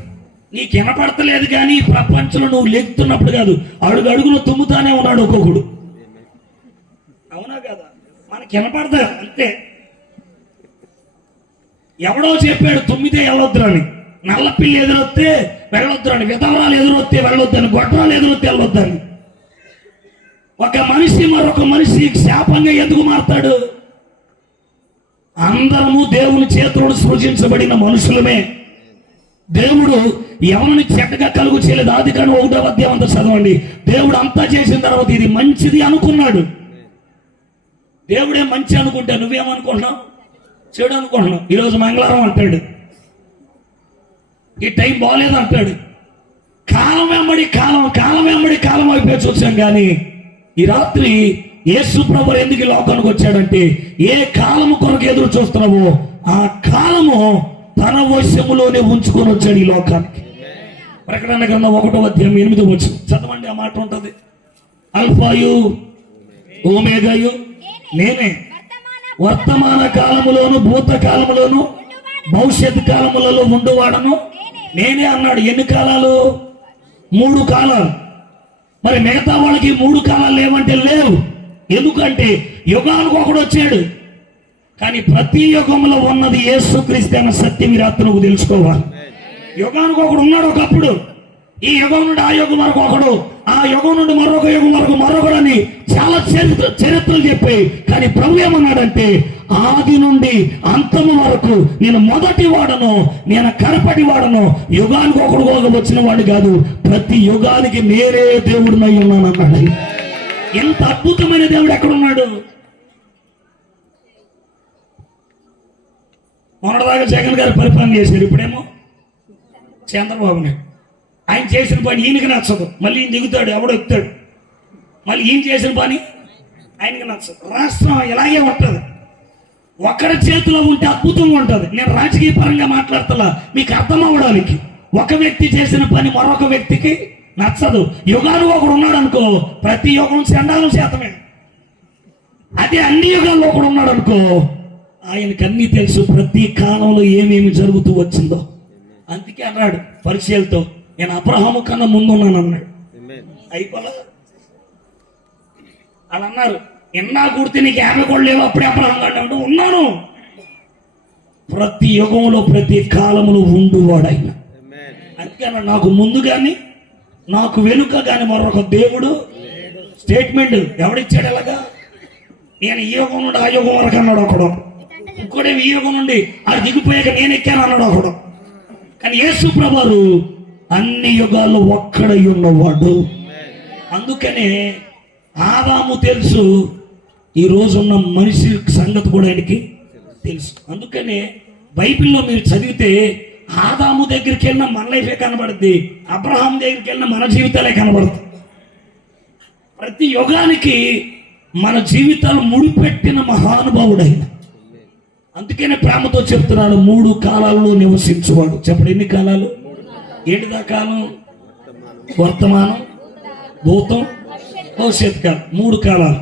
నీకు వినపడతలేదు కానీ ఈ ప్రపంచంలో నువ్వు లెగుతున్నప్పుడు కాదు, అడుగు అడుగులో తుమ్ముతానే ఉన్నాడు ఒక్కొక్కడు. అవునా కదా? మనకి వినపడతా అంతే. ఎవడో చెప్పాడు తుమ్మితే వెళ్ళొద్దురని, నల్ల పిల్లి ఎదురొస్తే వెళ్ళొద్దురని, విధవరాలు ఎదురొస్తే వెళ్ళొద్దని, గొడ్రాలు ఎదురొస్తే వెళ్ళొద్దని. ఒక మనిషి మరొక మనిషి శాపంగా ఎందుకు మారతాడు? అందరము దేవుని చేతులను సృజించబడిన మనుషులమే. దేవుడు ఎవరిని చెడ్డగా కలుగు చేయలేదు. ఆదికాండం 1వ అధ్యాయం అంతా చదవండి. దేవుడు అంతా చేసిన తర్వాత ఇది మంచిది అనుకున్నాడు. దేవుడే మంచి అనుకుంటే నువ్వేమనుకుంటున్నావు? చెడు అనుకుంటున్నావు. ఈరోజు మంగళవారం అంటాడు, ఈ టైం బాగలేదు అంటాడు. కాలం వెంబడి కాలం అయిపోయి చూసాం. కానీ ఈ రాత్రి యేసు ప్రభువు ఎందుకు ఈ లోకానికి వచ్చాడంటే, ఏ కాలము కొరకు ఎదురు చూస్తున్నావో ఆ కాలము తన వశములోనే ఉంచుకొని వచ్చాడు ఈ లోకానికి. ప్రకటన గ్రంథం 1వ అధ్యాయం 8వ వచనం చదవండి. ఆ మాట ఉంటుంది, అల్ఫాయు ఓమేగాయు నేనే, వర్తమాన కాలములోను భూత కాలములోను భవిష్యత్ కాలములలో ఉండువాడను నేనే అన్నాడు. ఎన్ని కాలాలు? 3 కాలాలు. మరి మిగతా వాళ్ళకి 3 కాలాలు లేవంటే లేవు. ఎందుకంటే యుగానికి ఒకడు వచ్చాడు, కానీ ప్రతి యుగంలో ఉన్నది యేసుక్రీస్తు అన్న సత్యం ఈ రాత్రి నువ్వు తెలుసుకోవాలి. యుగానికి ఒకడు ఉన్నాడు ఒకప్పుడు. ఈ యుగం నుండి ఆ యుగం వరకు ఒకడు, ఆ యుగం నుండి మరొక యుగం వరకు మరొకడు అని చాలా చరిత్రలు చెప్పాయి. కానీ ప్రభు ఏమన్నాడంటే, ఆది నుండి అంతము వరకు నేను మొదటి వాడను, నేను కడపటి వాడను, యుగానికి ఒకడు వచ్చిన వాడు కాదు, ప్రతి యుగానికి నేనే దేవుడినై ఉన్నాను అన్నాడు. ఎంత అద్భుతమైన దేవుడు ఎక్కడున్నాడు? మొన్నటిదాకా జగన్ గారు పరిపాలన చేశారు, ఇప్పుడేమో చంద్రబాబు నాయుడు. ఆయన చేసిన పని ఈయనకి నచ్చదు, మళ్ళీ ఈయన దిగుతాడు, ఎవడో ఎక్కుతాడు. మళ్ళీ ఈయన చేసిన పని ఆయనకి నచ్చదు. రాష్ట్రం ఇలాగే ఉంటుంది, ఒక్కడి చేతిలో ఉంటే అద్భుతంగా ఉంటుంది. నేను రాజకీయ పరంగా మాట్లాడుతున్నా, మీకు అర్థం అవ్వడానికి. ఒక వ్యక్తి చేసిన పని మరొక వ్యక్తికి నచ్చదు. యుగాలు ఒకడు ఉన్నాడు అనుకో, ప్రతి యుగం చండాలం శాతమే. అదే అన్ని యుగాల్లో ఒకడు ఉన్నాడు అనుకో, ఆయనకి అన్నీ తెలుసు, ప్రతి కాలంలో ఏమేమి జరుగుతూ వచ్చిందో. అందుకే అన్నాడు పరిచయాలతో, నేను అబ్రహాము కన్నా ముందున్నాను అన్నాడు. అయిపోలా అని అన్నారు. ఎన్నా కుడితే నీకు 50 కూడా లేవు, అప్పుడే అబ్రహాం కంటే ఉన్నాను. ప్రతి యుగంలో ప్రతి కాలంలో ఉండువాడు ఆయన. అందుకే నాకు ముందు కానీ నాకు వెనుక కానీ మరొక దేవుడు స్టేట్మెంట్ ఎవడిచ్చాడు? ఎలాగా? నేను ఈ యుగం నుండి ఆ యుగం వరకు అన్నాడు ఒకడు, ఇంకోటి ఈ యుగం నుండి అది దిగిపోయాక నేను ఎక్కాను అన్నాడు ఒకడు. కానీ యేసు ప్రభువు అన్ని యుగాల్లో ఒక్కడై ఉన్నవాడు. అందుకనే ఆదాము తెలుసు, ఈ రోజున్న మనిషి సంగతి కూడా ఆయనకి తెలుసు. అందుకనే బైబిల్లో మీరు చదివితే ఆదాము దగ్గరికి వెళ్ళిన మన లైఫే కనబడుద్ది, అబ్రహాం దగ్గరికి వెళ్ళిన మన జీవితాలే కనబడుతుంది. ప్రతి యుగానికి మన జీవితాలు ముడిపెట్టిన మహానుభావుడైన. అందుకనే ప్రేమతో చెప్తున్నాడు, 3 కాలాల్లో నివసించువాడు. చెప్పండి, ఎన్ని కాలాలు? ఏంటిదా కాలం? వర్తమానం, భూతం, భవిష్యత్ కాలం. 3 కాలాలు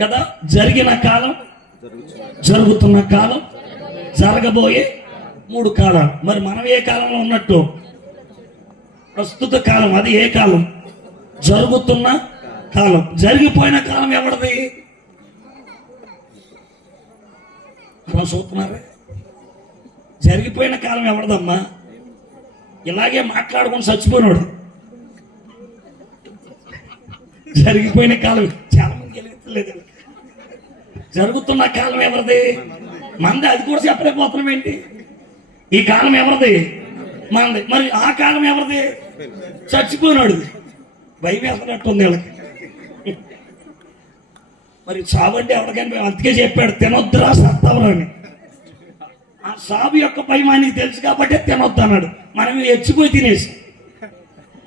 కదా. జరిగిన కాలం, జరుగుతున్న కాలం, జరగబోయే 3 కాలాలు. మరి మనం ఏ కాలంలో ఉన్నట్టు? ప్రస్తుత కాలం. అది ఏ కాలం? జరుగుతున్న కాలం. జరిగిపోయిన కాలం ఎవరిది? అలా చూస్తున్నారా? జరిగిపోయిన కాలం ఎవరిదమ్మా? ఇలాగే మాట్లాడుకుని చచ్చిపోయినాడు. జరిగిపోయిన కాలం చాలా మంది తెలియట్లేదు. జరుగుతున్న కాలం ఎవరిది? మంది. అది కూడా చెప్పలేకపోతున్నాం ఏంటి? ఈ కాలం ఎవరిది? మంది. మరి ఆ కాలం ఎవరిది? చచ్చిపోయినాడు. భయం వేస్తున్నట్టుంది వీళ్ళకి. మరి సాగు అంటే ఎవరికైనా అందుకే చెప్పాడు తినొద్దురా సత్తావరా అని. ఆ సాగు యొక్క భయం ఆయనకి తెలుసు కాబట్టి తినొద్దు అన్నాడు. మనం ఎచ్చిపోయి తినేసి,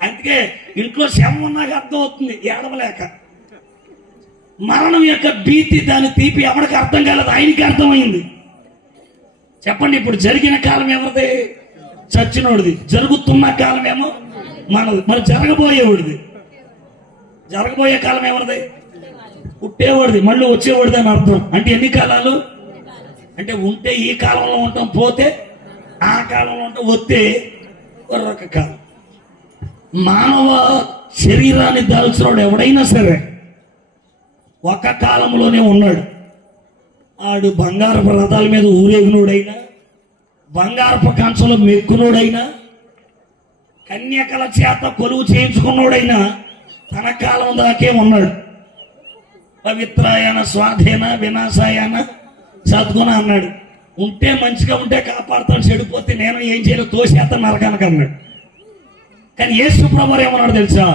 అందుకే ఇంట్లో శవం ఉన్నాక అర్థం అవుతుంది ఏడవలేక. మరణం యొక్క భీతి, దాని తీపి ఎవరికి అర్థం కాలేదు, ఆయనకి అర్థమైంది. చెప్పండి, ఇప్పుడు జరిగిన కాలం ఎవరిది? చచ్చినోడిది. జరుగుతున్న కాలం ఏమో మనది. మరి జరగబోయే కాలం ఎవరిది? పుట్టేవాడిది, మళ్ళీ వచ్చేవాడిది అని అర్థం. అంటే ఎన్ని కాలాలు? అంటే ఉంటే ఈ కాలంలో ఉంటాం, పోతే ఆ కాలంలో ఉంటాం, వస్తే ఒక కాలం. మానవ శరీరాన్ని దాల్చినోడు ఎవడైనా సరే ఒక కాలంలోనే ఉన్నాడు. ఆడు బంగారపు రథాల మీద ఊరేగినోడైనా, బంగారపు కంచంలో మెక్కునోడైనా, కన్యకల చేత కొలువు చేయించుకున్నోడైనా తన కాలం దాకే ఉన్నాడు. పవిత్రాయన స్వాధీన వినాశాయన సద్గుణ అన్నాడు. ఉంటే మంచిగా ఉంటే కాపాడుతాడు, చెడిపోతే నేను ఏం చేయలేదు తోసేస్తాను నరకానికి అన్నాడు. కానీ యేసు ప్రభువు ఏమన్నాడు తెలుసా?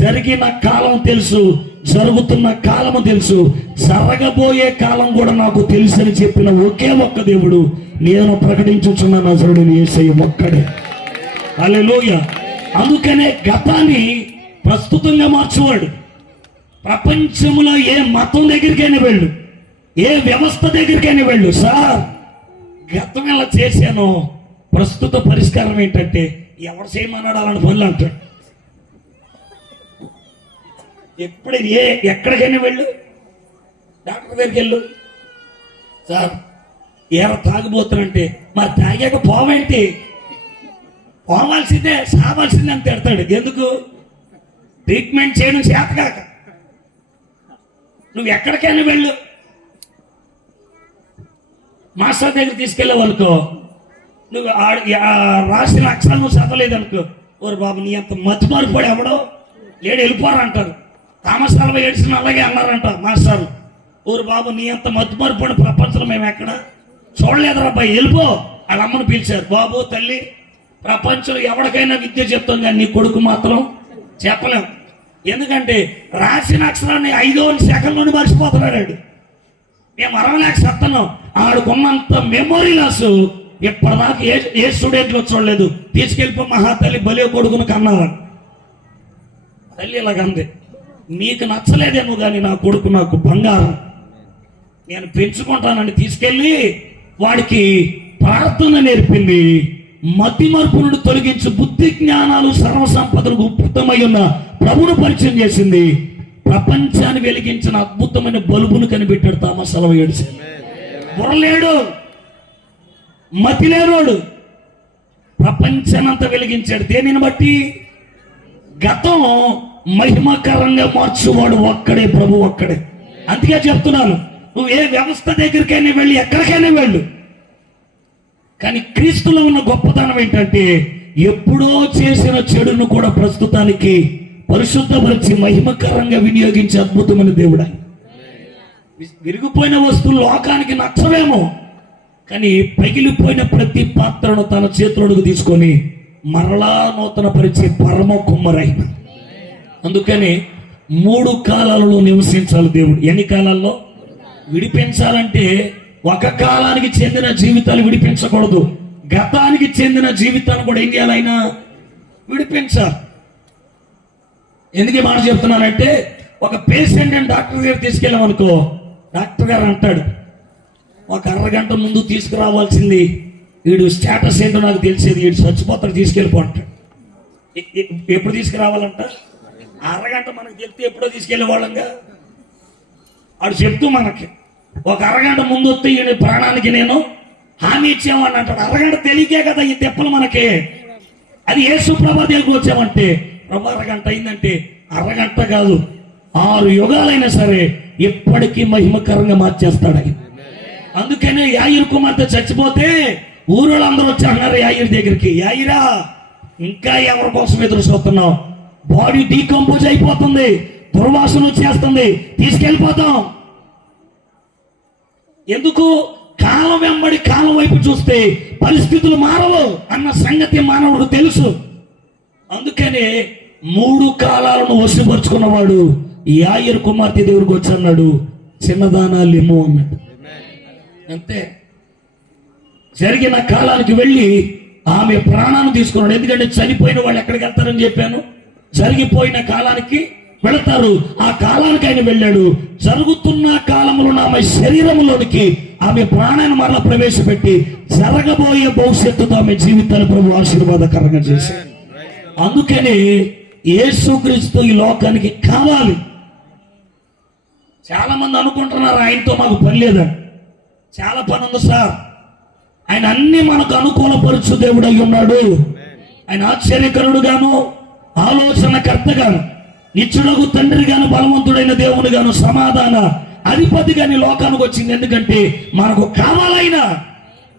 జరిగిన కాలం తెలుసు, జరుగుతున్న కాలము తెలుసు, జరగబోయే కాలం కూడా నాకు తెలుసు అని చెప్పిన ఒకే ఒక్క దేవుడు నేను ప్రకటించుచున్న నజరుడైన యేసయ్య ఒక్కడే. హల్లెలూయా. అందుకనే గతాన్ని ప్రస్తుతంగా మార్చేవాడు. ప్రపంచంలో ఏ మతం దగ్గరికైనా వెళ్ళు, ఏ వ్యవస్థ దగ్గరికైనా వెళ్ళు, సార్ గతం ఎలా చేశానో ప్రస్తుత పరిష్కారం ఏంటంటే ఎవరు చేయమన్నాడు అలాంటి పనులు అంటాడు. ఎక్కడికైనా వెళ్ళు, డాక్టర్ దగ్గరికి వెళ్ళు, సార్ ఏర తాగిపోతానంటే మరి తాగాక పోవేంటి, పోవాల్సిందే సావాల్సిందే అని తిడతాడు. ఎందుకు? ట్రీట్మెంట్ చేయడం చేతకాక. నువ్వు ఎక్కడికైనా వెళ్ళు, మాస్టర్ దగ్గర తీసుకెళ్ళేవనుకో, నువ్వు రాసిన అక్షరాలు నువ్వు చదవలేదు అనుకో, ఓరు బాబు నీ అంత మతిమారిపోయి ఎవడో లేడు వెళ్ళిపోరు అంటారు. తామసాల ఏడ్చిన అలాగే అన్నారంట మాస్టర్లు. ఊరు బాబు నీ అంత మతిమారిపోయిన ప్రపంచంలో మేము ఎక్కడ చూడలేదురా అబ్బాయి వెళ్ళిపో. వాళ్ళ అమ్మను పిలిచారు, బాబు తల్లి ప్రపంచంలో ఎవరికైనా విద్య చెప్తాం కానీ నీ కొడుకు మాత్రం చెప్పలేం. ఎందుకంటే రాసిన అక్షరాన్ని 5వ సెకండ్లోనే మర్చిపోతున్నాడు. మేము అరవలేక సత్తన్నాం. ఆడుకున్నంత మెమొరీ లాస్ ఇప్పటిదాకా ఏ స్టూడెంట్లు చూడలేదు. తీసుకెళ్ళిపో మహాతల్లి బలి కొడుకును కన్నావని. తల్లి ఇలాగంది, నీకు నచ్చలేదేమో కానీ నా కొడుకు నాకు బంగారం, నేను పెంచుకుంటానని తీసుకెళ్ళి వాడికి ప్రార్థన నేర్పింది. మతి మరుపును తొలగించి బుద్ధి జ్ఞానాలు సర్వసంపదలకు పుట్టమై ఉన్న ప్రభువును పరిచయం చేసింది. ప్రపంచాన్ని వెలిగించిన అద్భుతమైన బల్బును కనిపెట్టాడు థామస్ అల్వా ఎడిసన్. బుర్రలేడు, మతి లేనోడు, ప్రపంచానంతా వెలిగించాడు. దేనిని బట్టి? గతం మహిమకరంగా మార్చువాడు ఒక్కడే, ప్రభు ఒక్కడే. అందుకే చెప్తున్నాను, నువ్వు ఏ వ్యవస్థ దగ్గరికైనా వెళ్ళి ఎక్కడికైనా వెళ్ళు, కానీ క్రీస్తులో ఉన్న గొప్పతనం ఏంటంటే ఎప్పుడో చేసిన చెడును కూడా ప్రస్తుతానికి పరిశుద్ధపరిచి మహిమకరంగా వినియోగించే అద్భుతమైన దేవుడు. విరిగిపోయిన వస్తువులు లోకానికి నచ్చవేమో, కానీ పగిలిపోయిన ప్రతి పాత్రను తన చేతులకు తీసుకొని మరలా నూతన పరిచే పరమ కుమ్మరైన. అందుకని 3 కాలాలలో నివసించాలి దేవుడు. ఎన్ని కాలాల్లో? విడిపించాలంటే ఒక కాలానికి చెందిన జీవితాలు విడిపించకూడదు, గతానికి చెందిన జీవితాన్ని కూడా ఏం చేయాలైనా విడిపించాలి. ఎందుకు మాట చెప్తున్నానంటే, ఒక పేషెంట్ అని డాక్టర్ దగ్గర తీసుకెళ్ళామనుకో, డాక్టర్ గారు అంటాడు ఒక అరగంట ముందు తీసుకురావాల్సింది, వీడు స్టేటస్ ఏంటో నాకు తెలిసేది, వీడు చచ్చిపోతాడు తీసుకెళ్ళిపో అంటాడు. ఎప్పుడు తీసుకురావాలంట? అరగంట మనకు చెప్తే ఎప్పుడో తీసుకెళ్లే వాళ్ళంగా. వాడు చెప్తూ మనకి ఒక అరగంట ముందు వస్తే ఈ ప్రాణానికి నేను హామీ ఇచ్చామని అంటాడు. అరగంట తెలియకే కదా ఈ తెప్పలు మనకి. అది యేసు ప్రభు దగ్గరికి వచ్చామంటే, ప్రభు అరగంట అయిందంటే అరగంట కాదు 6 యుగాలైనా సరే ఎప్పటికీ మహిమకరంగా మార్చేస్తాడు ఆయన. అందుకనే యాయిరు కుమార్తె చచ్చిపోతే ఊరోళ్ళు అందరూ వచ్చి అన్నారు యాయిరు దగ్గరికి, యాయిరా ఇంకా ఎవరి కోసం ఎదురు చూస్తున్నావు, బాడీ డీకంపోజ్ అయిపోతుంది, దుర్వాసన వచ్చేస్తుంది, తీసుకెళ్ళిపోతాం. ఎందుకు? కాలం వెంబడి కాలం వైపు చూస్తే పరిస్థితులు మారవు అన్న సంగతి మానవుడు తెలుసు. అందుకనే 3 కాలాలను వశపరుచుకున్నవాడు యాయిరు కుమార్తె దగ్గరికి వచ్చి అన్నాడు, చిన్నదానాలు ఇమ్ము అన్నాడు. అంతే. జరిగిన కాలానికి వెళ్ళి ఆమె ప్రాణాన్ని తీసుకున్నాడు. ఎందుకంటే చనిపోయిన వాళ్ళు ఎక్కడికి వెళ్తారని చెప్పాను, జరిగిపోయిన కాలానికి వెళతారు. ఆ కాలానికి ఆయన వెళ్ళాడు. జరుగుతున్న కాలంలో ఆమె శరీరంలోనికి ఆమె ప్రాణాన్ని మరలా ప్రవేశపెట్టి జరగబోయే భవిష్యత్తుతో ఆమె జీవితాన్ని ప్రభు ఆశీర్వాదకరంగా చేశాడు. అందుకని యేసుక్రీస్తు ఈ లోకానికి కావాలి. చాలా మంది అనుకుంటున్నారు ఆయనతో మాకు పని లేదని. చాలా పని ఉంది సార్. ఆయన అన్ని మనకు అనుకూలపరచు దేవుడు అయి ఉన్నాడు. ఆయన ఆశ్చర్యకరుడుగాను, ఆలోచనకర్తగాను, నిత్యుడగు తండ్రి గాను, బలవంతుడైన దేవుని గాను, సమాధాన అధిపతి గాని లోకానికి వచ్చింది. ఎందుకంటే మనకు కావాలైనా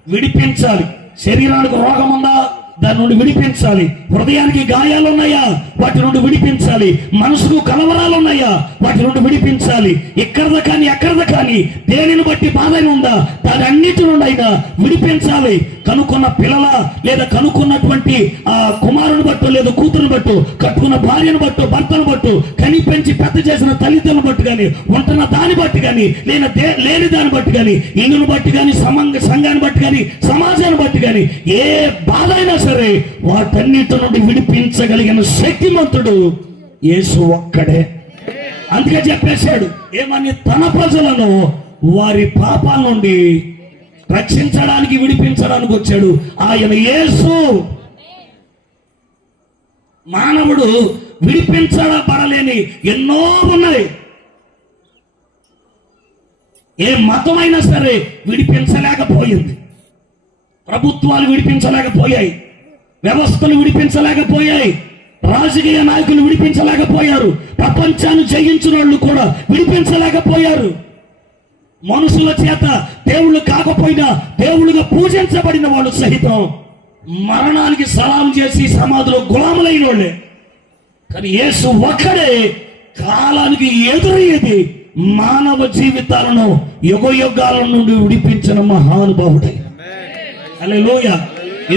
విడిపించాలి. శరీరానికి రోగం ఉందా, దాని నుండి విడిపించాలి. హృదయానికి గాయాలు ఉన్నాయా, వాటి నుండి విడిపించాలి. మనసుకు కలవరాలు ఉన్నాయా, వాటి నుండి విడిపించాలి. ఇక్కడద కానీ అక్కడద కానీ దేనిని బట్టి బాధ ఉందా, దాని అన్నిటి నుండి అయినా విడిపించాలి. కనుక్కున్న పిల్లల లేదా కనుక్కున్నటువంటి ఆ కుమారుని బట్టు లేదా కూతురుని బట్టు, కట్టుకున్న భార్యను బట్టు, భర్తను బట్టు, కని పెంచి పెద్ద చేసిన తల్లిదండ్రులను బట్టి కానీ, ఉంటున్న దాన్ని బట్టి కానీ, లేని దాన్ని బట్టి కానీ, ఇల్లును బట్టి కానీ, సంఘాన్ని బట్టి కానీ, సమాజాన్ని బట్టి కానీ, ఏ బాధ అయినా సరే వాటన్నిటి నుండి విడిపించగలిగిన శక్తిమంతుడు యేసు ఒక్కడే. అందుకే చెప్పేశాడు ఏమని, తన ప్రజలను వారి పాపాల నుండి రక్షించడానికి, విడిపించడానికి వచ్చాడు ఆయన యేసు. మానవుడు విడిపించబడలేని ఎన్నో ఉన్నాయి. ఏ మతమైనా సరే విడిపించలేకపోయింది. ప్రభుత్వాలు విడిపించలేకపోయాయి, వ్యవస్థలు విడిపించలేకపోయాయి, రాజకీయ నాయకులు విడిపించలేకపోయారు, ప్రపంచాన్ని జయించిన వాళ్ళు కూడా విడిపించలేకపోయారు. మనుషుల చేత దేవుళ్ళు కాకపోయినా దేవుళ్ళుగా పూజించబడిన వాళ్ళు సహితం మరణానికి సలాం చేసి సమాధిలో గులాములైన వాళ్ళే. కానీ యేసు ఒక్కడే కాలానికి ఎదురయ్యేది, మానవ జీవితాలను యుగ యుగాల నుండి విడిపించిన మహానుభావుడే. హల్లెలూయా.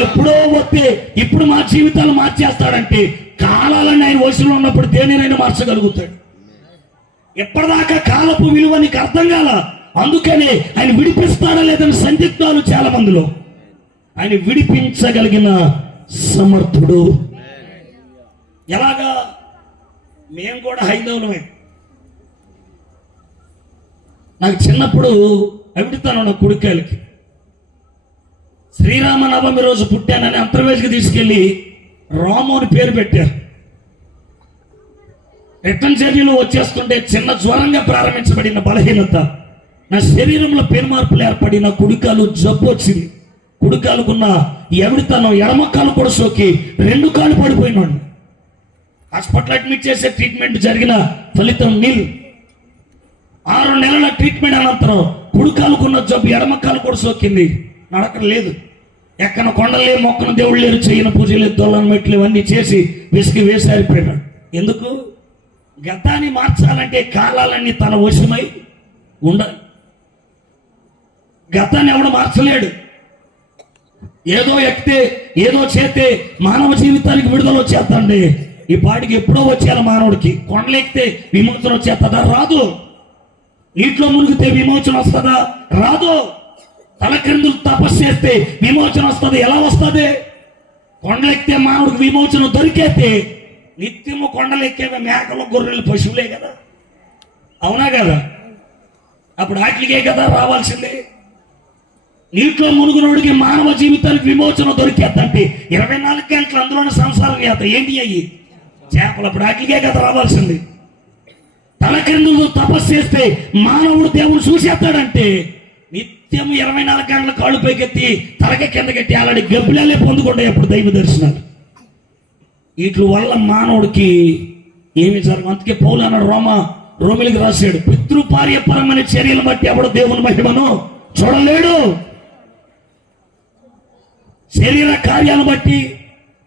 ఎప్పుడో వస్తే ఇప్పుడు మా జీవితాలు మార్చేస్తాడంటే, కాలాలన్నీ ఆయన వయసులో ఉన్నప్పుడు దేనినైనా మార్చగలుగుతాడు. ఎప్పటిదాకా కాలపు విలువ నీకు అర్థం కాల. అందుకనే ఆయన విడిపిస్తాడా లేదని సందిగ్ధాలు చాలా మందిలో. ఆయన విడిపించగలిగిన సమర్థుడు. ఎలాగా? మేము కూడా హైందవులమే. నాకు చిన్నప్పుడు అవిడుతాను నా కుడికాయలకి. శ్రీరామనవమి రోజు పుట్టానని అంతర్వేదికి తీసుకెళ్లి రాము అని పేరు పెట్టారు. రిటర్న్ జర్నీలో వచ్చేస్తుంటే చిన్న జ్వరంగా ప్రారంభించబడిన బలహీనత, నా శరీరంలో పెనుమార్పులు ఏర్పడి నా కుడికాలు జబ్బు వచ్చింది. కుడికాలుకున్న ఎవిడితనం ఎడమకాలు కూడా సోకి 2 కాళ్ళు పడిపోయినాడు. హాస్పిటల్ అడ్మిట్ చేసే ట్రీట్మెంట్ జరిగిన ఫలితం నీళ్ళు. 6 నెలల ట్రీట్మెంట్ అనంతరం కుడికాలుకున్న జబ్బు ఎడమకాలు కూడా సోకింది. నడక లేదు, ఎక్కన కొండలే, మొక్కను దేవుళ్ళు లేరు, చేయని పూజలు, దొల్లని మెట్లు ఇవన్నీ చేసి విసిగి వేసారిపోయినాడు. ఎందుకు? గతాన్ని మార్చాలంటే కాలాలన్నీ తన వశమై ఉండాలి. గతాన్ని ఎవడు మార్చలేడు. ఏదో ఎక్కితే ఏదో చేస్తే మానవ జీవితానికి విడుదల వచ్చేస్తండి. ఈ పాటికి ఎప్పుడో వచ్చేయాలి మానవుడికి. కొండలు ఎక్కితే విమోచన వచ్చేస్తుందా? రాదు. నీటిలో మునిగితే విమోచన వస్తుందా? రాదు. తలక్రిందులు తపస్సు చేస్తే విమోచన వస్తుంది. ఎలా వస్తుంది? కొండలెక్కితే మానవుడికి విమోచన దొరికేస్తే నిత్యము కొండలు ఎక్కేవే మేకలు, గొర్రెలు, పశువులే కదా. అవునా కదా? అప్పుడు వాటికే కదా రావాల్సిందే. నీటిలో మునుగునోడికి మానవ జీవితానికి విమోచన దొరికేద్దంటే 24 గంటలు అందులోనే సంసారం చేత ఏంటి అయ్యి చేపలు. అప్పుడు వాటికే కదా రావాల్సింది. తలక్రిందులు తపస్సు చేస్తే మానవుడు దేవుడు చూసేస్తాడంటే నిత్యం 24 గంటల కాళ్ళు పైకెత్తి తలకి కిందకెట్టి అలాంటి గబ్బిలే పొందుకుంటాయి అప్పుడు దైవ దర్శనాలు. వీటి వల్ల మానవుడికి ఏమి జరగదు. అందుకే పౌలు అన్నాడు, రోమిలికి రాశాడు, పితృపార్యపరమైన చర్యలు బట్టి ఎవడు దేవుని మహిమను చూడలేడు. శరీర కార్యాలను బట్టి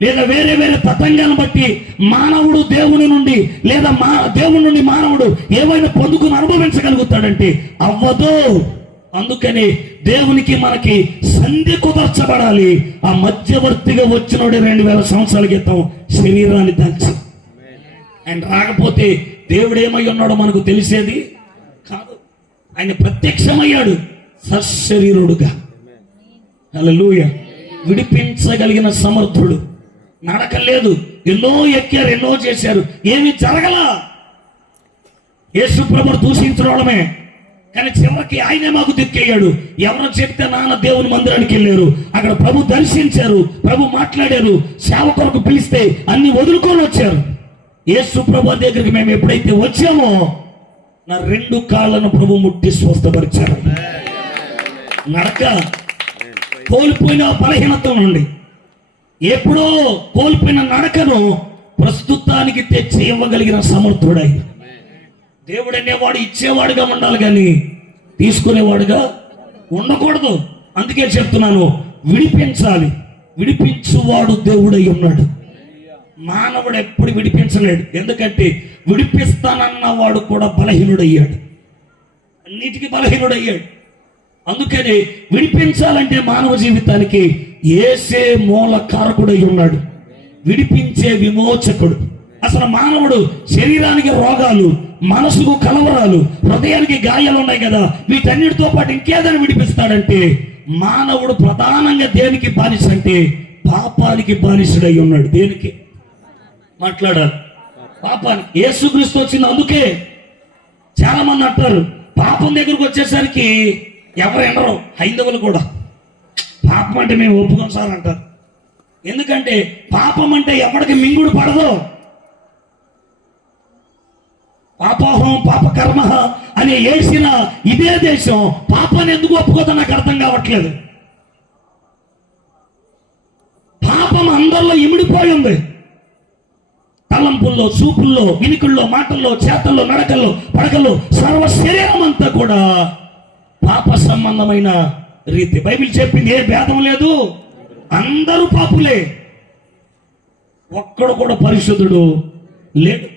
లేదా వేరే వేరే తతంగాలను బట్టి మానవుడు దేవుని నుండి లేదా దేవుని నుండి మానవుడు ఏవైనా పొందుకుని అనుభవించగలుగుతాడంటే అవ్వదు. అందుకని దేవునికి మనకి సంధి కుదర్చబడాలి. ఆ మధ్యవర్తిగా వచ్చినోడే 2000 సంవత్సరాల క్రితం శరీరాన్ని దంచి. ఆయన రాకపోతే దేవుడు ఏమై ఉన్నాడో మనకు తెలిసేది కాదు. ఆయన ప్రత్యక్షమయ్యాడు సశరీరుడుగా. హల్లెలూయా. విడిపించగలిగిన సమర్థుడు. నడక లేదు, ఎన్నో ఎక్కారు, ఎన్నో చేశారు, ఏమీ జరగల. యేసు ప్రభువును దూషించడమే, కానీ చివరికి ఆయనే మాకు దిక్కయ్యాడు. ఎవరో చెప్తే నాన్న దేవుని మందిరానికి వెళ్ళారు, అక్కడ ప్రభు దర్శించారు, ప్రభు మాట్లాడారు, సేవకులకు పిలిస్తే అన్ని వదులుకొని వచ్చారు. యేసు ప్రభు దగ్గరికి మేము ఎప్పుడైతే వచ్చామో నా 2 కాళ్ళను ప్రభు ముట్టి స్వస్థపరిచారు. నడక కోల్పోయిన బలహీనత నుండి ఎప్పుడో కోల్పోయిన నడకను ప్రస్తుతానికి తెచ్చి ఇవ్వగలిగిన సమర్థుడై. దేవుడు అనేవాడు ఇచ్చేవాడుగా ఉండాలి కానీ తీసుకునేవాడుగా ఉండకూడదు. అందుకే చెప్తున్నాను, విడిపించాలి. విడిపించువాడు దేవుడై ఉన్నాడు. మానవుడు ఎప్పుడు విడిపించలేడు. ఎందుకంటే విడిపిస్తానన్నవాడు కూడా బలహీనుడయ్యాడు, అన్నిటికీ బలహీనుడయ్యాడు. అందుకని విడిపించాలంటే మానవ జీవితానికి యేసే మూల కారకుడై ఉన్నాడు, విడిపించే విమోచకుడు. అసలు మానవుడు శరీరానికి రోగాలు, మనసుకు కలవరాలు, హృదయానికి గాయాలు ఉన్నాయి కదా, వీటన్నిటితో పాటు ఇంకేదని విడిపిస్తాడంటే మానవుడు ప్రధానంగా దేనికి బానిస అంటే పాపానికి బానిసుడై ఉన్నాడు. దేనికి మాట్లాడాలి? పాపానికి. యేసుక్రీస్తు వచ్చింది అందుకే. చాలా మంది అంటారు పాపం దగ్గరకు వచ్చేసరికి ఎవరు ఎండరు, హైందవులు కూడా పాపం అంటే మేము ఒప్పుకోం సార్ అంటారు. ఎందుకంటే పాపం అంటే ఎవరికి మింగుడు పడదు. పాపోహం పాపకర్మ అని వేసిన ఇదే దేశం పాపాన్ని ఎందుకు ఒప్పుకోదో నాకు అర్థం కావట్లేదు. పాపం అందరిలో ఇమిడిపోయి ఉంది. తలంపుల్లో, చూపుల్లో, వినికుల్లో, మాటల్లో, చేతల్లో, నడకల్లో, పడకల్లో, సర్వ శరీరం అంతా కూడా పాప సంబంధమైన రీతి. బైబిల్ చెప్పింది ఏ భేదం లేదు, అందరూ పాపులే, ఒక్కడు కూడా పరిశుద్ధుడు లేడు.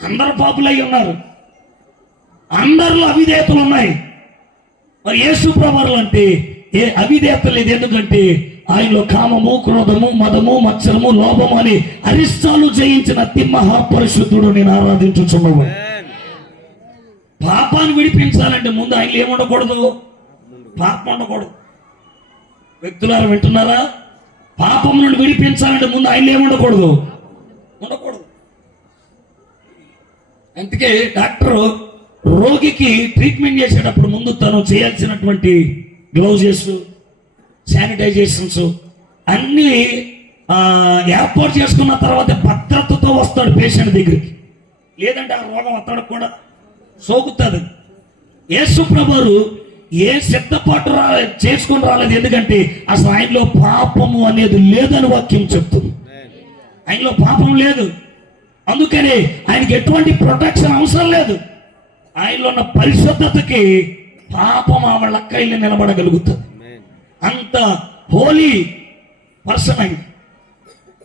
అందరు పాపులై ఉన్నారు, అందరిలో అవిధేయతలు ఉన్నాయి. మరి యేసు ప్రభువులు అంటే ఏ అవిధేయత లేదు. ఎందుకంటే ఆయనలో కామము, క్రోధము, మదము, మత్సరము, లోభము అని అరిష్టాలు జయించిన అతి మహాపరిశుద్ధుడు నేను ఆరాధించుచున్నాను. పాపాన్ని విడిపించాలంటే ముందు ఆయన ఏముండకూడదు, పాపం ఉండకూడదు. వ్యక్తులారా వింటున్నారా? పాపం నుండి విడిపించాలంటే ముందు ఆయన ఏముండకూడదు, ఉండకూడదు. అందుకే డాక్టర్ రోగికి ట్రీట్మెంట్ చేసేటప్పుడు ముందు తను చేయాల్సినటువంటి గ్లౌజెస్, శానిటైజేషన్స్ అన్నీ ఏర్పాటు చేసుకున్న తర్వాత భద్రతతో వస్తాడు పేషెంట్ దగ్గరికి. లేదంటే ఆ రోగం అతడు కూడా సోకుతుంది. యేసు ప్రభువు ఏ సిద్ధపాటు చేసుకొని రాలేదు. ఎందుకంటే అసలు ఆయనలో పాపము అనేది లేదని వాక్యం చెప్తుంది. ఆయనలో పాపం లేదు, అందుకని ఆయనకి ఎటువంటి ప్రొటెక్షన్ అవసరం లేదు. ఆయనలో ఉన్న పరిశుద్ధతకి పాపం ఆమె లక్కైల్ని నిలబడగలుగుతుంది. అంత హోలీ పర్సన్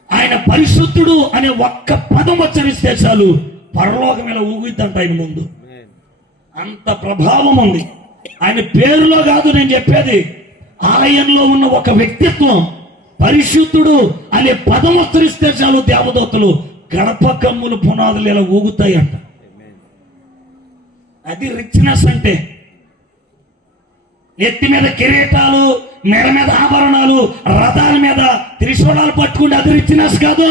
ఆయన పరిశుద్ధుడు అనే ఒక్క పదం ఉచ్చరిస్తే చాలు పరలోకం ఇలా ఊగిద్దంట ఆయన ముందు. అంత ప్రభావం ఉంది ఆయన పేరులో. కాదు నేను చెప్పేది, ఆలయంలో ఉన్న ఒక వ్యక్తిత్వం. పరిశుద్ధుడు అనే పదం ఉచ్చరిస్తే చాలు దేవదూతలు గడప కమ్ములు పునాదులు ఇలా ఊగుతాయంట. అది రిచ్నెస్ అంటే. నెత్తి మీద కిరీటాలు, మెడ మీద ఆభరణాలు, రథాల మీద త్రిశూలాలు పట్టుకుంటే అది రిచ్నెస్ కాదు.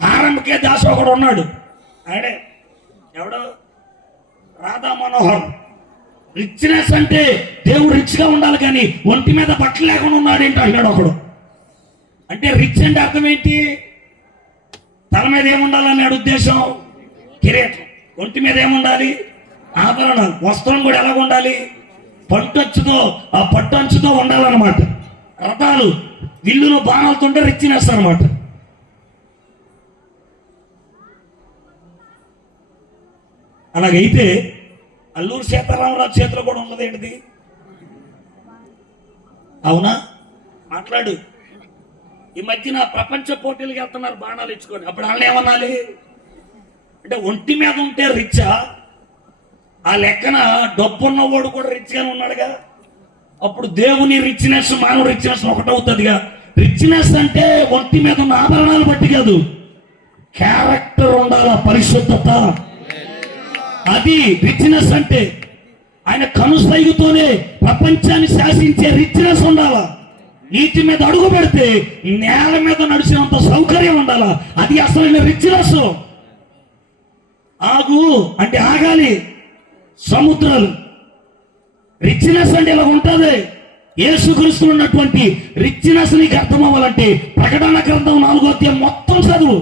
ఆరంభకే దాసు ఒకడు ఉన్నాడు, ఆడే ఎవడు, రాధా మనోహర్. రిచ్నెస్ అంటే దేవుడు రిచ్ గా ఉండాలి కానీ ఒంటి మీద బట్టలు లేకుండా ఉన్నాడు ఏంటి అన్నాడు ఒకడు. అంటే రిచ్ అంటే అర్థం ఏంటి? తల మీద ఏముండాలనే ఉద్దేశం కిరీటం, ఒంటి మీద ఏముండాలి ఆభరణాలు, వస్త్రం కూడా ఎలాగ ఉండాలి పట్టొచ్చుతో, ఆ పట్టంచుతో ఉండాలన్నమాట. రథాలు విల్లును బాణాలతుంటే రిచ్నెస్ అన్నమాట. అలాగైతే అల్లూరు సీతారామరాజు చేతిలో కూడా ఉన్నది ఏంటిది? అవునా? మాట్లాడు. ఈ మధ్యన ప్రపంచ పోటీలకు వెళ్తున్నారు బాణాలు ఇచ్చుకొని. అప్పుడు వాళ్ళని ఏమనాలి అంటే ఒంటి మీద ఉంటే రిచ్చా? ఆ లెక్కన డబ్బున్నవాడు కూడా రిచ్ గానే ఉన్నాడుగా. అప్పుడు దేవుని రిచ్నెస్ మానవ రిచ్నెస్ ఒకటవుతుందిగా. రిచ్నెస్ అంటే ఒంటి మీద ఉన్న ఆభరణాలు బట్టి కాదు, క్యారెక్టర్ ఉండాలా, పరిశుద్ధత. అది రిచ్నెస్ అంటే. ఆయన కనుసైగుతోనే ప్రపంచాన్ని శాసించే రిచ్నెస్ ఉండాలా. నీటి మీద అడుగు పెడితే నేల మీద నడిచినంత సౌకర్యం ఉండాలా. అది అసలైన రిచ్నెస్. ఆగు అంటే ఆగాలి. సముద్రాలు రిచ్నెస్ అంటే ఇలా ఉంటుంది. యేసుక్రీస్తులో ఉన్నటువంటి రిచ్నెస్ నీకు అర్థం అవ్వాలంటే ప్రకటన గ్రంథం 4వ అధ్యాయం మొత్తం చదువు.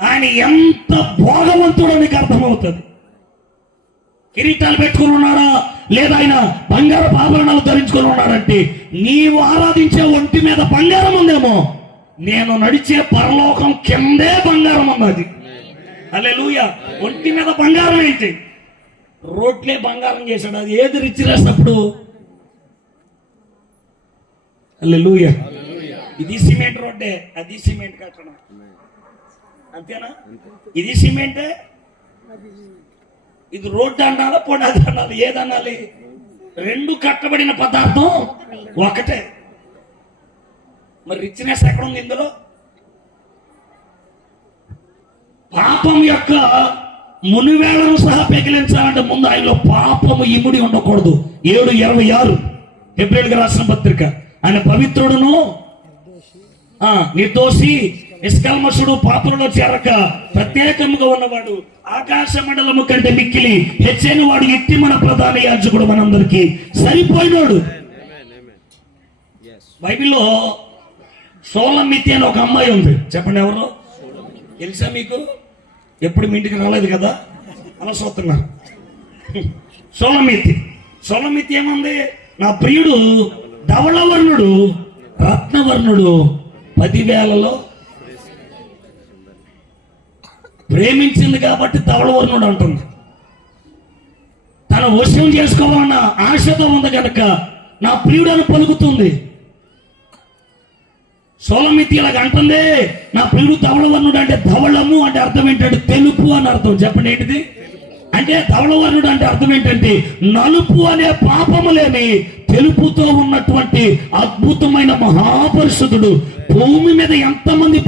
ఆయన ఎంత భోగవంతుడో నీకు అర్థమవుతుంది. కిరీటాలు పెట్టుకుని ఉన్నాడా, లేదా ఆయన బంగారు ఆభరణాలు ధరించుకుని ఉన్నాడంటే నీవు ఆరాధించే ఒంటి మీద బంగారం ఉందేమో, నేను నడిచే పరలోకం కిందే బంగారం ఉన్నది. హల్లెలూయా. ఒంటి మీద బంగారం ఏంటి? రోడ్లే బంగారం చేశాడు. అది ఏది రిచ్ రాసినప్పుడు? హల్లెలూయా. ఇది సిమెంట్ రోడ్డే, అది సిమెంట్ కట్టడం అంతేనా? ఇది సిమెంటే, ఇది రోడ్డు అనాలా పొడాది అనాలి, ఏదనాలి? రెండు కట్టబడిన పదార్థం ఒకటే. మరి రిచ్నెస్ ఎక్కడ ఉంది ఇందులో? పాపం యొక్క మునివేళను సహా పెకిలించాలంటే ముందు ఆయనలో పాపము ఇముడి ఉండకూడదు. 7:26 హెబ్రీయులకు రాసిన పత్రిక. ఆయన పవిత్రుడును నిర్దోషి నిష్కల్మషుడు, పాపంలో చేరక ప్రత్యేకముగా ఉన్నవాడు, ఆకాశ మండలము కంటే మిక్కిలి హెచ్చైన వాడు, ఇట్టి మన ప్రధాన యాజకుడు, మనందరికీ సరిపోయినాడు. బైబిల్లో సోలమితి అని ఒక అమ్మాయి ఉంది. చెప్పండి ఎవరు తెలుసా మీకు? ఎప్పుడు మీ ఇంటికి రాలేదు కదా, అలా చూస్తున్నా. సోలమితి ఏముంది? నా ప్రియుడు ధవళవర్ణుడు, రత్నవర్ణుడు, 10,000లో ప్రేమించింది కాబట్టి ధవళవర్ణుడు అంటుంది. తన వశం చేసుకోవాలన్న ఆశతో ఉంది కనుక నా ప్రియుడు అని పలుకుతుంది. సోలమితి ఇలాగ అంటుంది, నా ప్రియుడు ధవళవర్ణుడు. అంటే ధవళము అంటే అర్థం ఏంటంటే తెలుపు అని అర్థం. చెప్పండి ఏంటిది? అంటే ధవళవర్ణుడు అంటే అర్థం ఏంటంటే నలుపు అనే పాపములేమి తెలుపుతో ఉన్నటువంటి అద్భుతమైన మహాపరిశుద్ధుడు. భూమి మీద ఎంతమంది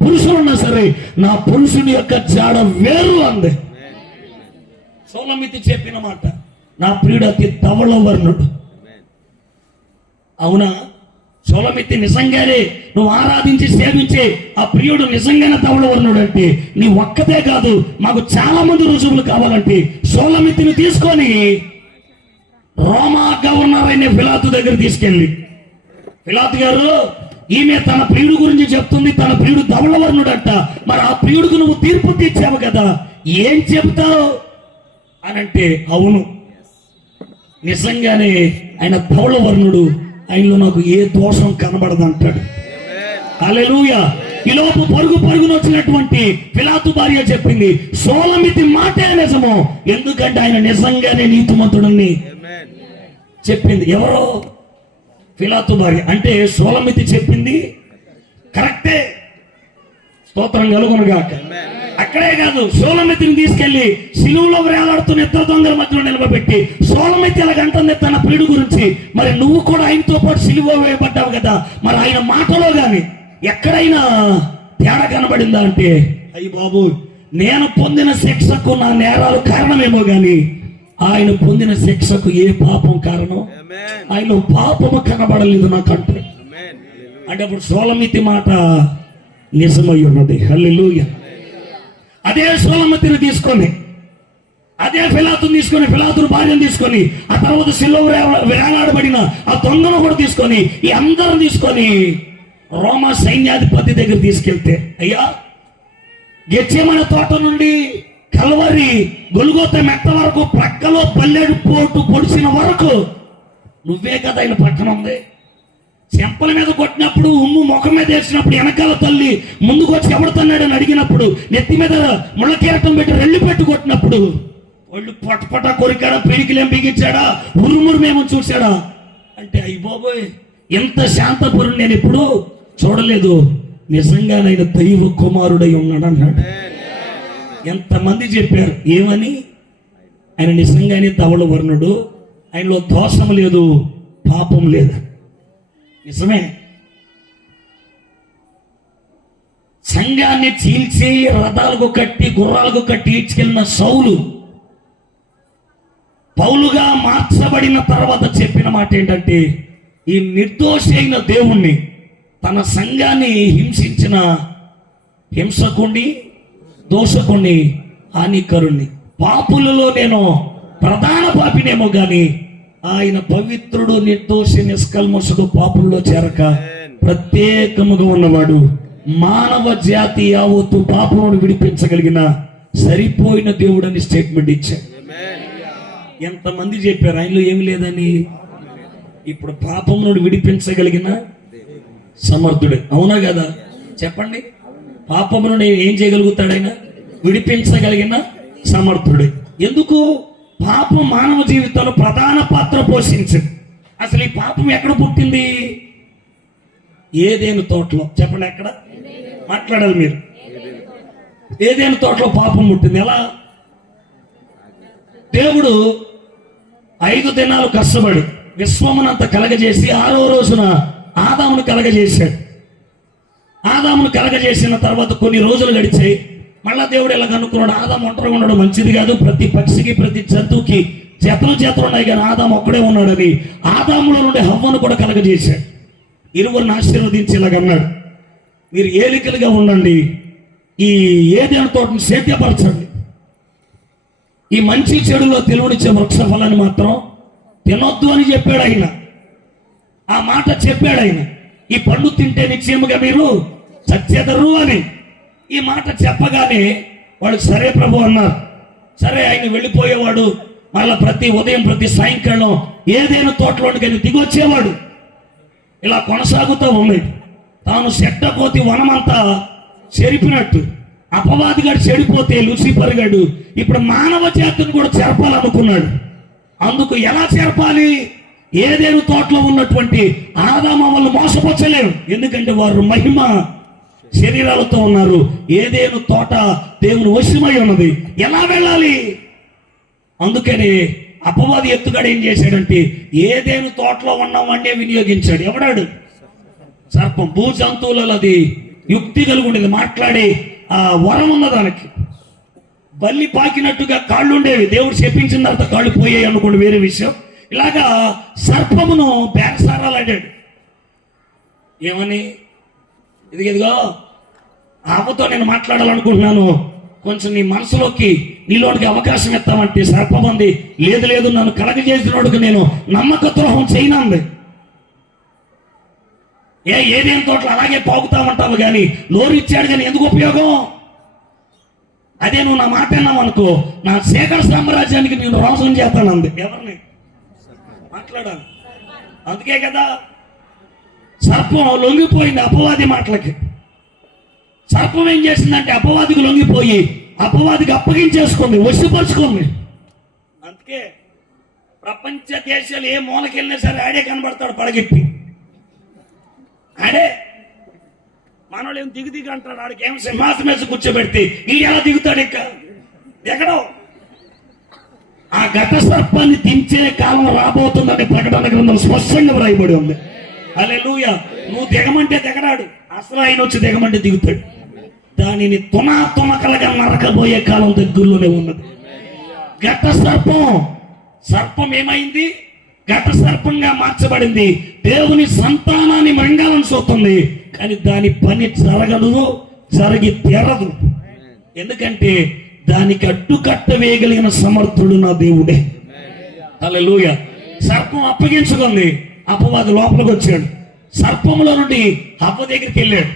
పురుషులు ఉన్నా సరే నా పురుషుని యొక్క జాడ వేరు అంది సోలమితి చెప్పిన మాట. నా ప్రియుడు అతి ధవళవర్ణుడు. అవునా? సోలమితి నిజంగానే నువ్వు ఆరాధించి సేవించే ఆ ప్రియుడు నిజంగానే ధవళవర్ణుడు అంటే నీ ఒక్కతే కాదు, మాకు చాలా మంది రుజువులు కావాలంటే సోలమితిని తీసుకొని రోమా గవర్నర్ అయిన పిలాతు దగ్గర తీసుకెళ్ళి, పిలాతు గారు ఈమె తన ప్రియుడు గురించి చెప్తుంది, తన ప్రియుడు ధవళవర్ణుడు అంట, మరి ఆ ప్రియుడికి నువ్వు తీర్పు తీర్చావు కదా, ఏం చెప్తావు అని అంటే, అవును నిజంగానే ఆయన ధవళవర్ణుడు, ఆయనలో నాకు ఏ దోషం కనబడదు అంటాడు. హల్లెలూయా. ఈలోపు పరుగున వచ్చినటువంటి పిలాతు భార్య చెప్పింది, సోలమితి మాటే నిజము, ఎందుకంటే ఆయన నిజంగానే నీతిమంతుడని చెప్పింది. ఎవరో? పిలాతు భార్య. అంటే సోలమితి చెప్పింది కరెక్టే. స్తోత్రం కలుగునుగాక. అక్కడే కాదు, సోలమితిని తీసుకెళ్లి సిలువలో వేలాడుతున్న ఇద్దరు దొంగల మధ్యలో నిలబెట్టి సోలమితి ఎలాగంటుంది తన ప్రియుడు గురించి, మరి నువ్వు కూడా ఆయనతో పాటు సిలువ వేయబడ్డావు కదా, మరి ఆయన మాటలో గాని ఎక్కడైనా తేడా కనబడిందా అంటే, అయ్యి బాబు నేను పొందిన శిక్షకు నా నేరాలు కారణమేమో గాని ఆయన పొందిన శిక్షకు ఏ పాపం కారణం? ఆయన పాపము కనబడలేదు నాకంటే. అంటే అప్పుడు సోలమితి మాట నిజమై ఉన్నది. హల్లెలూయా. అదే సోలమితిని తీసుకొని, అదే పిలాతుని తీసుకొని, పిలాతుని భార్యను తీసుకొని, ఆ తర్వాత సిలువ వేలాడబడిన ఆ దొంగను కూడా తీసుకొని, ఈ అందరం తీసుకొని రోమా సైన్యాధిపతి దగ్గర తీసుకెళ్తే, అయ్యా గెత్సేమనే తోట నుండి కల్వరి గొల్గోత మెట్ట వరకు ప్రక్కలో పల్లెడు పోటు పొడిచిన వరకు నువ్వే కదా ఆయన పక్కన ఉంది. చెంపల మీద కొట్టినప్పుడు, ఉమ్ము ముఖం మీద వేసినప్పుడు, వెనకాల తల్లి ముందుకు వచ్చి ఎవడుతున్నాడని అడిగినప్పుడు, నెత్తి మీద ముళ్ళ కీరటం పెట్టి రెల్లి పెట్టి కొట్టినప్పుడు వాళ్ళు పొట్టపొట్ట కొరికాడా, పిడికిలేం బిగించాడా, ఉరుమురుమేమో చూశాడా అంటే, అయ్యి బాబోయ్ ఎంత శాంతపురుడు నేను ఎప్పుడు చూడలేదు, నిజంగా నేను దైవ కుమారుడై ఉన్నాడు అన్నాడు. ఎంతమంది చెప్పారు ఏమని? ఆయన నిజంగానే ధవళవర్ణుడు, ఆయనలో దోషం లేదు, పాపం లేదు. నిజమే. సంఘాన్ని చీల్చి రథాలకు కట్టి గుర్రాలకు కట్టి ఈడ్చుకెళ్ళిన సౌలు పౌలుగా మార్చబడిన తర్వాత చెప్పిన మాట ఏంటంటే, ఈ నిర్దోషి అయిన దేవుణ్ణి, తన సంఘాన్ని హింసించిన హింసకుణ్ణి, దోషకుణ్ణి, హానికరుణ్ణి, పాపులలో నేను ప్రధాన పాపినేమో గాని ఆయన పవిత్రుడు, నిర్దోషి, నిష్కల్మషుడు, పాపుల్లో చేరక ప్రత్యేకముగా ఉన్నవాడు, మానవ జాతి యావత్తు పాపమును విడిపించగలిగిన సరిపోయిన దేవుడని స్టేట్మెంట్ ఇచ్చాడు. ఎంతమంది చెప్పారు ఆయనలో ఏమి లేదని? ఇప్పుడు పాపం నుండి విడిపించగలిగిన సమర్థుడే. అవునా కదా? చెప్పండి. పాపము నుండి ఏం చేయగలుగుతాడు ఆయన? విడిపించగలిగిన సమర్థుడే. ఎందుకు? పాపం మానవ జీవితంలో ప్రధాన పాత్ర పోషించింది. అసలు ఈ పాపం ఎక్కడ పుట్టింది? ఏదేను తోటలో. చెప్పండి, ఎక్కడ? మాట్లాడాలి మీరు. ఏదేను తోటలో పాపం పుట్టింది. ఎలా? దేవుడు 5 దినాలు కష్టపడి విశ్వమునంత కలగజేసి 6వ రోజున ఆదామును కలగజేశాడు. ఆదామును కలగజేసిన తర్వాత కొన్ని రోజులు గడిచాయి. మళ్ళా దేవుడు ఇలా కనుక్కున్నాడు, ఆదాము ఒంటరిగా ఉండడం మంచిది కాదు, ప్రతి పక్షికి ప్రతి జంతువుకి జతలు ఉన్నాయి, కానీ ఆదాము ఒక్కడే ఉన్నాడని ఆదాములో నుండి హవ్వను కూడా కలగజేశాడు. ఇరువురిని ఆశీర్వదించి ఇలాగన్నాడు, మీరు ఏలికలుగా ఉండండి, ఈ ఏదైనా తోటను సేద్యపరచండి, ఈ మంచి చెడులో తెలివనిచ్చే వృక్ష ఫలాన్ని మాత్రం తినొద్దు అని చెప్పాడు ఆయన. ఆ మాట చెప్పాడు ఆయన. ఈ పండు తింటే నిశ్చయముగా మీరు చచ్చెదరు అని ఈ మాట చెప్పగానే వాడు సరే ప్రభు అన్నారు. సరే, ఆయన వెళ్ళిపోయేవాడు. మళ్ళా ప్రతి ఉదయం ప్రతి సాయంకాలం ఏదైనా తోటలోనికి దిగొచ్చేవాడు. ఇలా కొనసాగుతూ ఉంది. తాను చెట్టకోతి వనమంతా చెరిపినట్టు అపవాదిగాడు చెడిపోతే లూసిఫర్ గాడు ఇప్పుడు మానవ జాతిని కూడా చెరపాలనుకున్నాడు. అందుకు ఎలా చెరపాలి? ఏదేను తోటలో ఉన్నటువంటి ఆదాము వాళ్ళు మోసపోచలేరు, ఎందుకంటే వారు మహిమ శరీరాలతో ఉన్నారు. ఏదేను తోట దేవుని వశమై ఉన్నది. ఎలా వెళ్ళాలి? అందుకని అపవాది ఎత్తుగాడు ఏం చేశాడంటే ఏదేను తోటలో ఉన్నవాడినే వినియోగించాడు. ఎవడాడు? సర్పం. భూ జంతువులలో అది యుక్తి కలిగి ఉండేది, మాట్లాడే ఆ వరం ఉన్న దానికి. బల్లి పాకినట్టుగా కాళ్ళు ఉండేవి, దేవుడు చెప్పించిన తర్వాత కాళ్ళు పోయాయి అనుకోండి, వేరే విషయం. ఇలాగా సర్పమును బేరసారాలాడాడు. ఏమని? ఇదిగో ఆపతో నేను మాట్లాడాలనుకుంటున్నాను, కొంచెం నీ మనసులోకి నీలోనికి అవకాశం ఇస్తామంటే సర్పం అంది, లేదు లేదు, నన్ను కలగజేసినోడుకు నేను నమ్మక ద్రోహం చేయనంది. ఏదేం తోటలు అలాగే పాకుతామంటావు కానీ నోరు ఇచ్చాడు కానీ ఎందుకు ఉపయోగం? అదే నువ్వు నా మాట అన్నావు అనుకో, నా శేఖర సామ్రాజ్యానికి నేను రాజుని చేస్తానంది. ఎవరిని మాట్లాడాలి? అందుకే కదా సర్పం లొంగిపోయింది అపవాది మాటలకి. సర్పం ఏం చేసిందంటే అపవాదికి లొంగిపోయి అపవాదికి అప్పగించేసుకుంది, వశపరుచుకుంది. అందుకే ప్రపంచ దేశాలు ఏ మూలకెళ్ళినా సరే ఆడే కనబడతాడు పడగెట్టి. ఆడే మనోళ్ళు ఏం దిగు అంటాడు, ఆడికి ఏం సింహాసనం వేసి కూర్చోబెడితే ఈ ఎలా దిగుతాడు? ఇక దిగడం. ఆ ఘట సర్పాన్ని దించే కాలం రాబోతుందని ప్రకటన గ్రంథం స్పష్టంగా వ్రాయబడి ఉంది. హల్లెలూయా. నువ్వు దిగమంటే దిగరాడు, అసలు ఆయన వచ్చి దిగమంటే దిగుతాడు. దానిని తునకలుగా నరకబోయే కాలం దగ్గరలోనే ఉన్నది. ఘట సర్పం ఏమైంది? ఘట సర్పంగా మార్చబడింది. దేవుని సంతానాన్ని మృంగాలను చూస్తుంది, కానీ దాని పని జరగదు, జరిగి తీరదు. ఎందుకంటే దానికి అడ్డుకట్ట వేయగలిగిన సమర్థుడు నా దేవుడే. హల్లెలూయా. సర్పం అప్పగించుకుంది, అపవాది లోపలికి వచ్చాడు. సర్పంలో నుండి హవ్వ దగ్గరికి వెళ్ళాడు.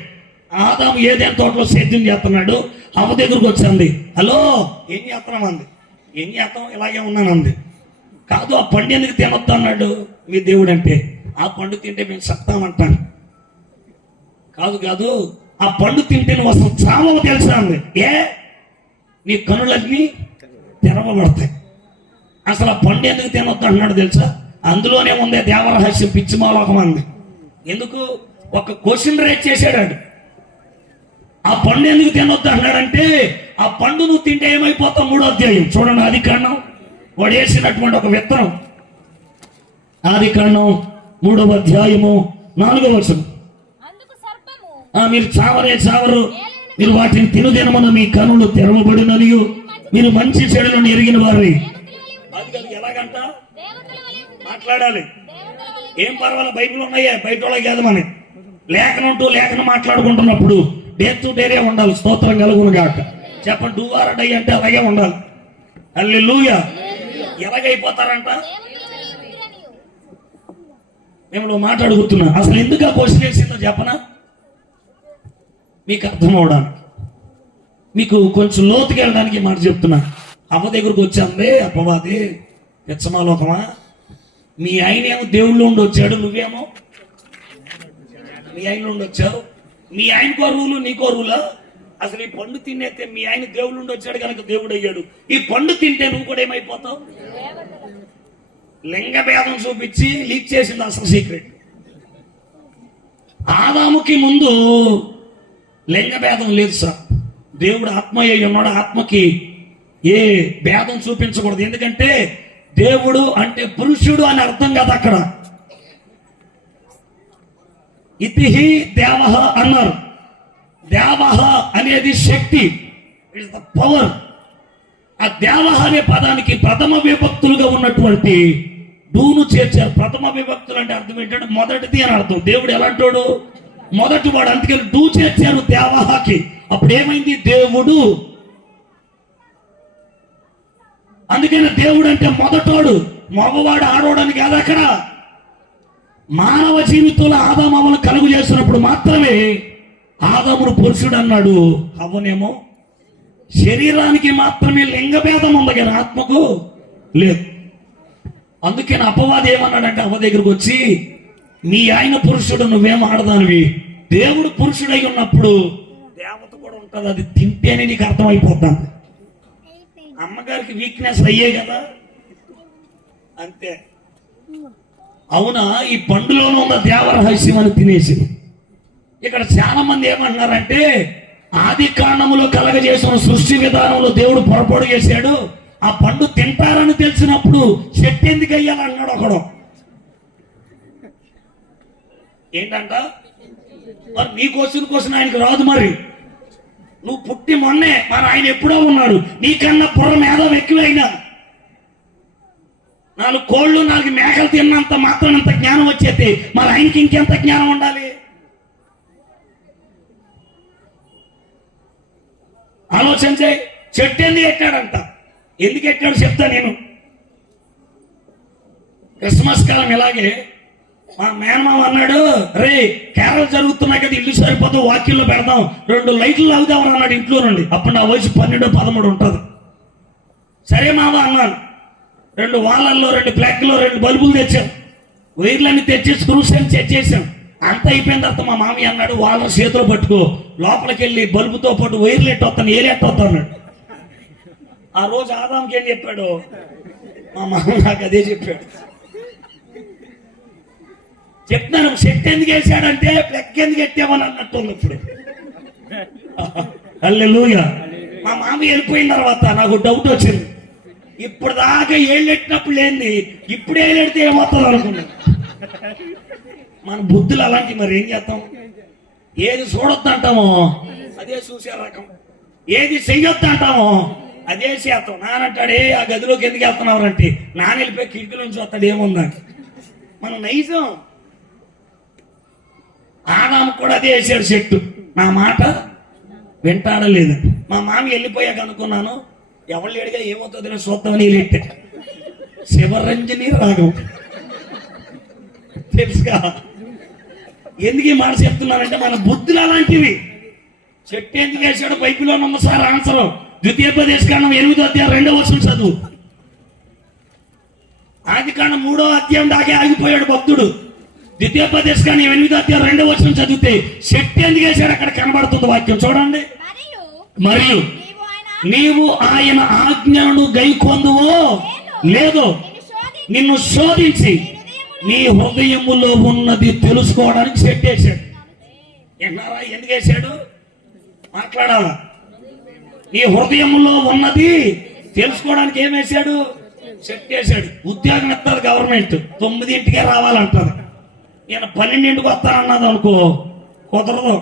ఆదాము ఏదైనా తోటలో సేద్యం చేస్తున్నాడు, హవ్వ దగ్గరకు వచ్చింది. హలో, ఏం చేస్తున్నాం అంది. ఏం చేస్తాం, ఇలాగే ఉన్నానంది. కాదు, ఆ పండు ఎందుకు తినొద్దు అన్నాడు మీ దేవుడు అంటే. ఆ పండు తింటే మేము సత్తామంటాను. కాదు, ఆ పండు తింటే నువ్వు అసలు చావవు తెలుసా అంది. నీ కనులన్నీ తెరవబడతాయి. అసలు ఆ పండు ఎందుకు తినొద్దు అన్నాడు తెలుసా? అందులోనే ఉందే దేవరహస్యం, పిచ్చిమాలోకం అంది. ఎందుకు? ఒక క్వశ్చన్ రేజ్ చేశాడు. ఆ పండు ఎందుకు తినొద్దు అన్నాడంటే ఆ పండు నువ్వు తింటే ఏమైపోతావు? 3వ అధ్యాయం చూడండి, ఆదికాండం. వాడు వేసినటువంటి ఒక విత్తనం. ఆదికాండం 3వ అధ్యాయము 4వ వచనం. మీరు చావరు, మీరు వాటిని తినుదినమున మీ కనులు తెరవబడిననియు మీరు మంచి చెడులను ఎరిగిన వారి. అది కాదు, ఎలాగంట మాట్లాడాలి. ఏం పర్వాలేదు, బైబిల్ ఉన్నాయే, బయట వాళ్ళకి కాదు. మన లేఖనం టు లేఖనం మాట్లాడుకుంటున్నప్పుడు డే టు డేరే ఉండాలి. స్తోత్రం కలుగును గాక. చెప్పండి, డూ ఆర్ డై అంటే అలాగే ఉండాలి. హల్లెలూయా. ఎలాగైపోతారంట? మేము మాట్లాడుకుంటున్నా. అసలు ఎందుకు ఆ క్వశ్చన్ వేసిందో చెప్పనా, మీకు అర్థం అవడానికి, మీకు కొంచెం లోతుకి వెళ్ళడానికి మాట చెప్తున్నా. అవ్వ దగ్గరకు వచ్చాందే అప్పవాది పిచ్చమాలోకమా, మీ ఆయన ఏమో దేవుళ్ళు ఉండి వచ్చాడు, నువ్వేమో మీ ఆయన ఉండి వచ్చావు. మీ ఆయనకో రూలు నీకో రూలా? అసలు ఈ పండు తినేస్తే మీ ఆయన దేవుళ్ళు ఉండి వచ్చాడు కనుక దేవుడు అయ్యాడు. ఈ పండు తింటే నువ్వు కూడా ఏమైపోతావు? లింగ భేదం చూపించి లీక్ చేసింది అసలు సీక్రెట్. ఆదాముకి ముందు లింగ భేదం లేదు సార్. దేవుడు ఆత్మయ్య ఉన్నాడు, ఆత్మకి ఏ భేదం చూపించకూడదు. ఎందుకంటే దేవుడు అంటే పురుషుడు అని అర్థం కదా. అక్కడ ఇతిహి దేవహ అన్నారు. దేవహ అనేది శక్తి, ఇట్స్ ద పవర్. ఆ దేవహ అనే పదానికి ప్రథమ విభక్తులుగా ఉన్నటువంటి డూను చేర్చారు. ప్రథమ విభక్తులు అంటే అర్థం ఏంటంటే మొదటిది అని అర్థం. దేవుడు ఎలాంటోడు? మొదటి వాడు. అందుకని డూ చేర్చారు దేవహకి. అప్పుడు ఏమైంది? దేవుడు. అందుకని దేవుడు అంటే మొదటోడు, మగవాడు ఆడోడని కాదు. అక్కడ మానవ జీవితంలో ఆదామను కలుగు చేసినప్పుడు మాత్రమే ఆదామును పురుషుడు అన్నాడు, అవ్వనేమో శరీరానికి మాత్రమే లింగభేదం ఉంది కానీ ఆత్మకు లేదు. అందుకని అపవాది ఏమన్నాడంటే అవ్వ దగ్గరకు వచ్చి, మీ ఆయన పురుషుడు, నువ్వేం ఆడదానివి. దేవుడు పురుషుడై ఉన్నప్పుడు దేవత కూడా ఉంటుంది, అది తింటేనే నీకు అర్థమైపోతాను. అమ్మగారికి వీక్నెస్ అయ్యే కదా, అంతే. అవునా, ఈ పండులోనే ఉన్న దేవరహస్యం అని తినేసి. ఇక్కడ చాలా మంది ఏమన్నారంటే ఆది కాండములో కలగజేసిన సృష్టి విధానంలో దేవుడు పొరపాటు చేశాడు, ఆ పండు తింటారని తెలిసినప్పుడు చెట్టు ఎందుకు అయ్యాలన్నాడు ఒకడు. ఏంటంట? మరి నీ కోసం ఆయనకు రాదు. మరి నువ్వు పుట్టి మొన్నే, మరి ఆయన ఎప్పుడో ఉన్నాడు. నీకన్నా బుర్ర మేధం ఎక్కువైనా 4 కోళ్ళు 4 మేకలు తిన్నంత మాత్రం అంత జ్ఞానం వచ్చేది, మరి ఆయనకి ఇంకెంత జ్ఞానం ఉండాలి? ఆలోచించే. చెట్టు ఎందుకు ఎట్టాడంట? ఎందుకు ఎట్టాడు చెప్తా నేను. క్రిస్మస్ కాలం ఇలాగే మా మేనమామ అన్నాడు, రే కేరళ జరుగుతున్నాయి కదా, ఇల్లు సరిపోతూ వాక్యంలో పెడదాం, 2 లైట్లు లాగుదామని అన్నాడు ఇంట్లో నుండి. అప్పుడు నా వయసు 12-13 ఉంటుంది. సరే మామ అన్నాను. 2 వాళ్ళల్లో 2 ప్లగ్లో 2 బల్బులు తెచ్చాం. వైర్లన్నీ తెచ్చి స్క్రూస్ అని సెట్ చేసాం. అంత అయిపోయిన తర్వాత మా మామి అన్నాడు, వాళ్ళ చేతులు పట్టుకో, లోపలికి వెళ్ళి బల్బుతో పాటు వైర్లు ఎట్టొస్తాను, ఏలెట్టొస్తా అన్నాడు. ఆ రోజు ఆదాంకి ఏం చెప్పాడు మా మామ? నాకు అదే చెప్పాడు. చెప్తాను, సెట్ ఎందుకు వేసాడంటే ప్లగ్ ఎందుకు ఎట్టామని అన్నట్టు ఇప్పుడు. హల్లెలూయా. మా మామ వెళ్ళిపోయిన తర్వాత నాకు డౌట్ వచ్చింది. ఇప్పుడు దాకా ఏళ్ళెట్టినప్పుడు లేని ఇప్పుడు ఏళ్ళెడితే ఏమవుతుంది అనుకున్నాను. మన బుద్ధులు అలాంటి. మరి ఏం చేస్తాం? ఏది చూడొద్దు అంటామో అదే చూసే రకం, ఏది చెయ్యొద్దు అంటామో అదే చేస్తాం. నానంటాడే ఆ గదిలోకి ఎందుకు వెళ్తున్నావు అంటే, నాన్న వెళ్ళిపోయి కిటికీ నుంచి వస్తాడు ఏముందని. మనం నైజం. ఆదాము కూడా అదే వేసాడు చెట్టు. నా మాట వింటాడలేదు. మా మామ వెళ్ళిపోయాక అనుకున్నాను, ఎవరు లేడుగా ఏమవుతుందో చూద్దామని వెళ్ళెట్టే. శివరంజని రాగం తెలుసుగా. ఎందుకు ఈ మాట చెప్తున్నానంటే మన బుద్ధులు అలాంటివి. చెట్టు ఎందుకు వేసాడు బైబిల్లో ఉన్న సార్ ఆన్సర్. ద్వితీయోపదేశకాండం 8వ అధ్యాయం 2వ వచనం చదువు. ఆది కాండం 3వ అధ్యాయం దాకే ఆగిపోయాడు భక్తుడు. ద్వితీయోపదేశకాండం 8వ అధ్యాయం 2వ వచనం చదివితే చెట్టు ఎందుకు వేసాడు అక్కడ కనబడుతుంది వాక్యం. చూడండి. మరియు నీవు ఆయన ఆజ్ఞను గైకొందువో లేదో నిన్ను శోధించి నీ హృదయములో ఉన్నది తెలుసుకోవడానికి సెట్ వేసాడు. విన్నారా? ఎందుకు వేసాడు? మాట్లాడాలా? నీ హృదయంలో ఉన్నది తెలుసుకోవడానికి ఏం వేశాడు? సెట్ వేసాడు. ఉద్యోగం ఇస్తారు గవర్నమెంట్, 9ంటికే రావాలంటారు. నేను 12ంటికి వస్తానన్నది అనుకో, కుదరదు.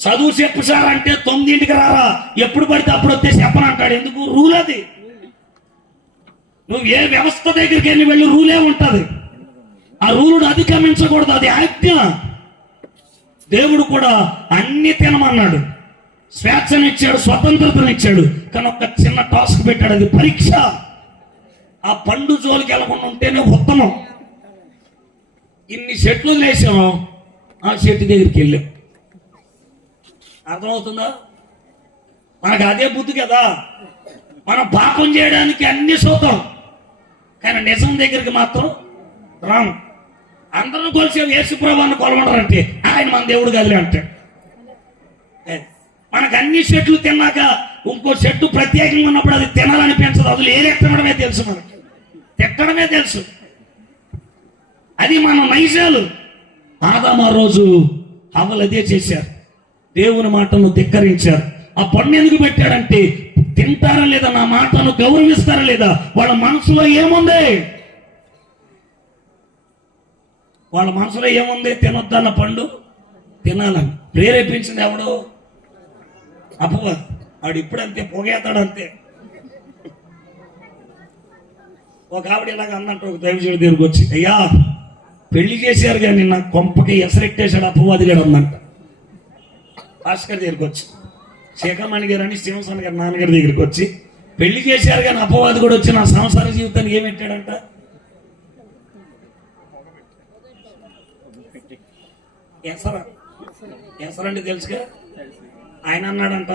చదువు చెప్పు సార్ అంటే 9ంటికి రారా, ఎప్పుడు పడితే అప్పుడు వస్తే చెప్పనంటాడు. ఎందుకు? రూల్ అది. నువ్వు ఏ వ్యవస్థ దగ్గరికి వెళ్ళి రూలే ఉంటది. ఆ రూలును అధిగమించకూడదు, అది ఆజ్ఞ. దేవుడు కూడా అన్ని తినమన్నాడు, స్వేచ్ఛనిచ్చాడు, స్వతంత్రతనిచ్చాడు. కానీ ఒక చిన్న టాస్క్ పెట్టాడు, అది పరీక్ష. ఆ పండు జోలికి వెళ్ళకుండా ఉంటేనే ఉత్తమం. ఇన్ని చెట్లు వేసాము, ఆ చెట్టు దగ్గరికి వెళ్ళాం. అర్థమవుతుందా? మనకు అదే బుద్ధి కదా. మనం పాపం చేయడానికి అన్ని చూద్దాం, కానీ నిజం దగ్గరికి మాత్రం రాము. అందరూ కొలిసే యేసుప్రభువుని కొలవడరంటే ఆయన మన దేవుడు కదిలే అంటాడు. మనకు అన్ని చెట్లు తిన్నాక ఇంకో చెట్టు ప్రత్యేకంగా ఉన్నప్పుడు అది తినాలనిపించదు. అసలు ఏదెత్తడమే తెలుసు, మనకి తిట్టడమే తెలుసు. అది మన నైజాలు. ఆదాము ఆ రోజు హవ్వలు అదే చేశారు, దేవుని మాటను ధిక్కరించారు. ఆ పన్ను ఎందుకు పెట్టాడంటే తింటారా లేదా, నా మాటను గౌరవిస్తారా లేదా. వాళ్ళ మనసులో ఏముంది? వాళ్ళ మనసులో ఏముంది? తినొద్దన్న పండు తినాలని ప్రేరేపించింది ఎవడు? అపవాది. వాడు ఇప్పుడంతే, పొగేతాడు అంతే. ఒక ఆవిడ ఇలాగ అన్నట్టు ఒక దైవజుడి దగ్గరికి వచ్చి, అయ్యా పెళ్లి చేశారు కానీ నా కొంపకి ఎసరెట్టేశాడు అపవాది గారు అందంట. భాస్కర్ దగ్గరికి వచ్చి, శేఖరమణి గారు అని శ్రీనివాసన్ గారు నాన్నగారి దగ్గరికి వచ్చి, పెళ్లి చేశారు కానీ అపవాది కూడా వచ్చి నా సంసార జీవితానికి ఏం పెట్టాడంట? ఎసరంటే తెలుసుగా. ఆయన అన్నాడంట,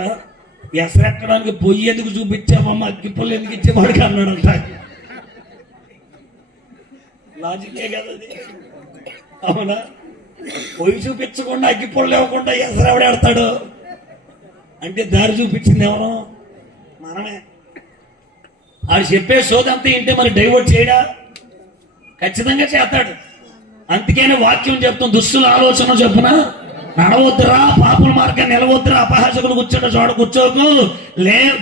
ఎసరెట్టడానికి పొయ్యి ఎందుకు చూపించామమ్మ, అగ్గిపుల్లు ఎందుకు ఇచ్చేవాడికి అన్నాడంట. లాజికే కదా అది, అవునా? పొయ్యి చూపించకుండా అగ్గిపుల్లు లేకుండా ఎసరెవడెడతాడు అంటే దారి చూపించింది ఎవరు? మనమే. ఆడు చెప్పే సోదంతా ఇంటే మరి డైవర్ట్ చేయడా? ఖచ్చితంగా చేస్తాడు. అందుకనే వాక్యం చెప్తాం, దుష్టుల ఆలోచన చెప్పున నడవద్దురా, పాపుల మార్గాన్ని నిలవద్దురా, అపహాసకులు కూర్చుంటే చోట కూర్చోకు.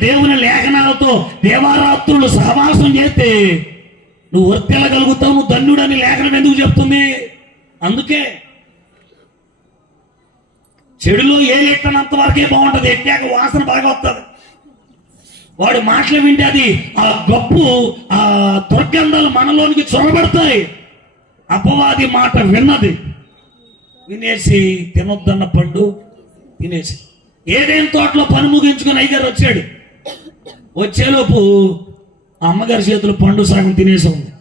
దేవుని లేఖనాలతో దేవారాత్రులు సహవాసం చేస్తే నువ్వు వర్తిల్లగలుగుతావు, నువ్వు ధన్యుడని లేఖనం ఎందుకు చెప్తుంది? అందుకే చెడులో ఏ ఎట్టనంత వరకే బాగుంటది, ఎట్టాక వాసన బాగా వస్తుంది. వాడు మాటలు వింటే అది ఆ గొప్పు, ఆ దుర్గంధాలు మనలోనికి చొరబడతాయి. అపవాది మాట విన్నది వినేసి తినొద్దన్న పండు తినేసి ఏదేం తోటలో పని ముగించుకుని అయ్యగారు వచ్చాడు. వచ్చేలోపు అమ్మగారి చేతులు పండు సగం తినేసి ఉంది.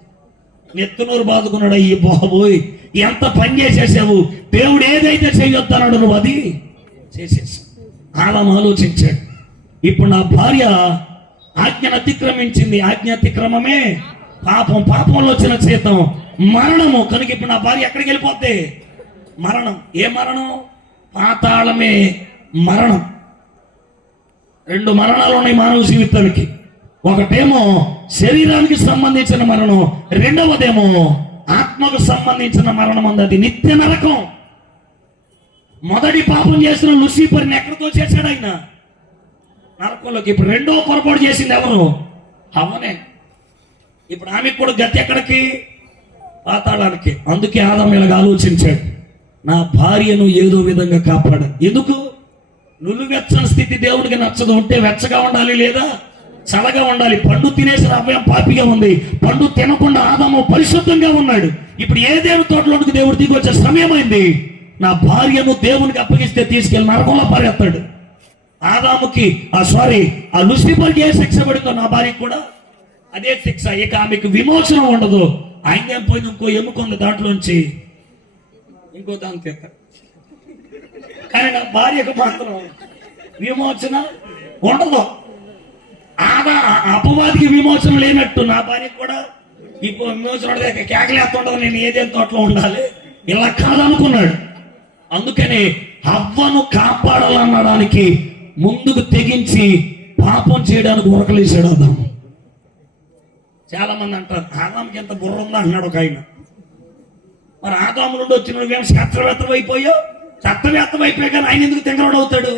నెత్తునూరు బాదుకున్నాడు, అయ్యి బాబోయ్ ఎంత పని చేసేసావు, దేవుడు ఏదైతే చేయొద్దన్నాడు నువ్వు అది చేసేసావు. ఆదాము ఆలోచించాడు, ఇప్పుడు నా భార్య ఆజ్ఞను అతిక్రమించింది, ఆజ్ఞ అతిక్రమమే పాపం, పాపంలో వచ్చిన జీతం మరణము. కనుక ఇప్పుడు నా భార్య ఎక్కడికి వెళ్ళిపోద్ది? మరణం. ఏ మరణం? పాతాళమే మరణం. 2 మరణాలు ఉన్నాయి మానవ జీవితానికి. ఒకటేమో శరీరానికి సంబంధించిన మరణం, రెండవదేమో ఆత్మకు సంబంధించిన మరణం. అది నిత్య నరకం. మొదటి పాపం చేసిన లూసిఫర్ని ఎక్కడితో చేశాడు ఆయన? నరకంలోకి. ఇప్పుడు రెండో పొరపాటు చేసింది ఎవరు? హవ్వనే. ఇప్పుడు ఆమెకు కూడా గతి ఎక్కడికి? పాతాళానికి. అందుకే ఆదాము ఇలాగ ఆలోచించాడు, నా భార్యను ఏదో విధంగా కాపాడాలి. ఎందుకు? నులువెచ్చని స్థితి దేవుడికి నచ్చదు. ఉంటే వెచ్చగా ఉండాలి లేదా చల్లగా ఉండాలి. పండు తినేసిన అభయం పాపిగా ఉంది, పండు తినకుండా ఆదాము పరిశుద్ధంగా ఉన్నాడు. ఇప్పుడు ఏ దేవుని తోటలోనికి దేవుడు దిగి వచ్చే సమయమైంది. నా భార్యను దేవునికి అప్పగిస్తే తీసుకెళ్ళి నరకంలో పారేస్తాడు. ఆదాముకి ఆ లూసిఫర్కి ఏ శిక్ష పడిందో నా భార్యకి కూడా అదే శిక్ష. ఇక ఆమెకు విమోచన ఉండదు. ఆయన పోయింది, ఇంకో ఎముకుంది, దాంట్లోంచి ఇంకో దాని తీత. కానీ నా భార్యకు మాత్రం విమోచన ఉండదు. అపవాదికి విమోచన లేనట్టు నా భార్యకు కూడా ఇప్పుడు విమోచన ఉండదు. కేకలేస్తుండదు, నేను ఏదేం తోటలో ఉండాలి, ఇలా కాదనుకున్నాడు. అందుకని హవ్వను కాపాడాలనడానికి ముందుకు తెగించి పాపం చేయడానికి ఉరకలేసాడు ఆదాము. చాలా మంది అంటారు, ఆదాముకి ఎంత బుర్ర ఉందా అన్నాడు ఒక ఆయన. మరి ఆదాము నుండి వచ్చిన నువ్వేం శాస్త్రవేత్తం అయిపోయావు? శాస్త్రవేత్తం అయిపోయా కానీ ఆయన ఎందుకు తెంగరోడు అవుతాడు?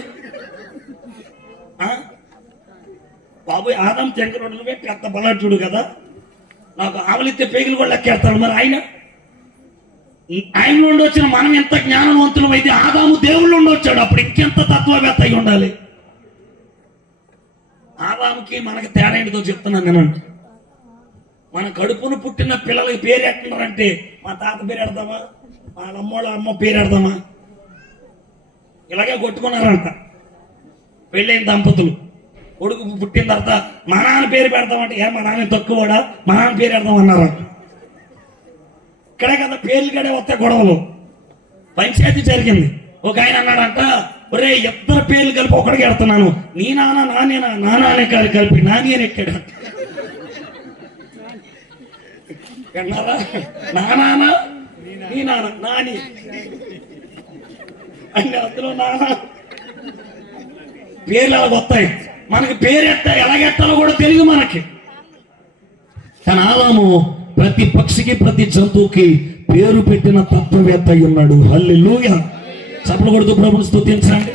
బాబు ఆదాం తెంగరోడు, నువ్వే పెద్ద బలాఢ్యుడు కదా, నాకు ఆవలిస్తే పేగులు కూడా లెక్కేస్తాడు. మరి ఆయన ఆయన నుండి వచ్చిన మనం ఎంత జ్ఞానవంతులం అయితే ఆదాము దేవుళ్ళు నుండి వచ్చాడు, అప్పుడు ఇంకెంత తత్వవేత్త అయి ఉండాలి. ఆదాముకి మనకి తేడా ఏంటిదో చెప్తున్నాను నేనంటే, మన కడుపును పుట్టిన పిల్లలకి పేరు ఎట్టున్నారంటే మా తాత పేరు పెడదామా, మా అమ్మోళ్ళ అమ్మ పేరు పెడదామా, ఇలాగే కొట్టుకున్నారంట పెళ్ళైన దంపతులు. కొడుకు పుట్టిన తర్వాత మా నాన్న పేరు పెడతామంటే మా నాన్న తక్కువడా, మా నాన్న పేరు పెడదామన్నారంట. ఇక్కడే కదా పేర్లు కడే వస్తే గొడవలు, పంచాయతీ జరిగింది. ఒక ఆయన అన్నాడంట, ఒరే ఇద్దరు పేర్లు కలిపి ఒకటికి ఎడుతున్నాను, నీ నాన్న నానేనా, నా నానే కాదు కలిపి నాని అని ఎక్కాడు. అన్నారా, నా నాన్న నీ నాన్న నాని అంటే అందులో నాన్న పేర్లు అలా వస్తాయి. మనకి పేరు ఎలాగెత్తాలో కూడా తెలియదు మనకి. కానీ ఆదాము ప్రతి పక్షికి ప్రతి జంతువుకి పేరు పెట్టిన తత్వవేత్త అయి ఉన్నాడు. హల్లెలూయా. చప్పలు కొడుతూ ప్రభువుని స్తుతించండి.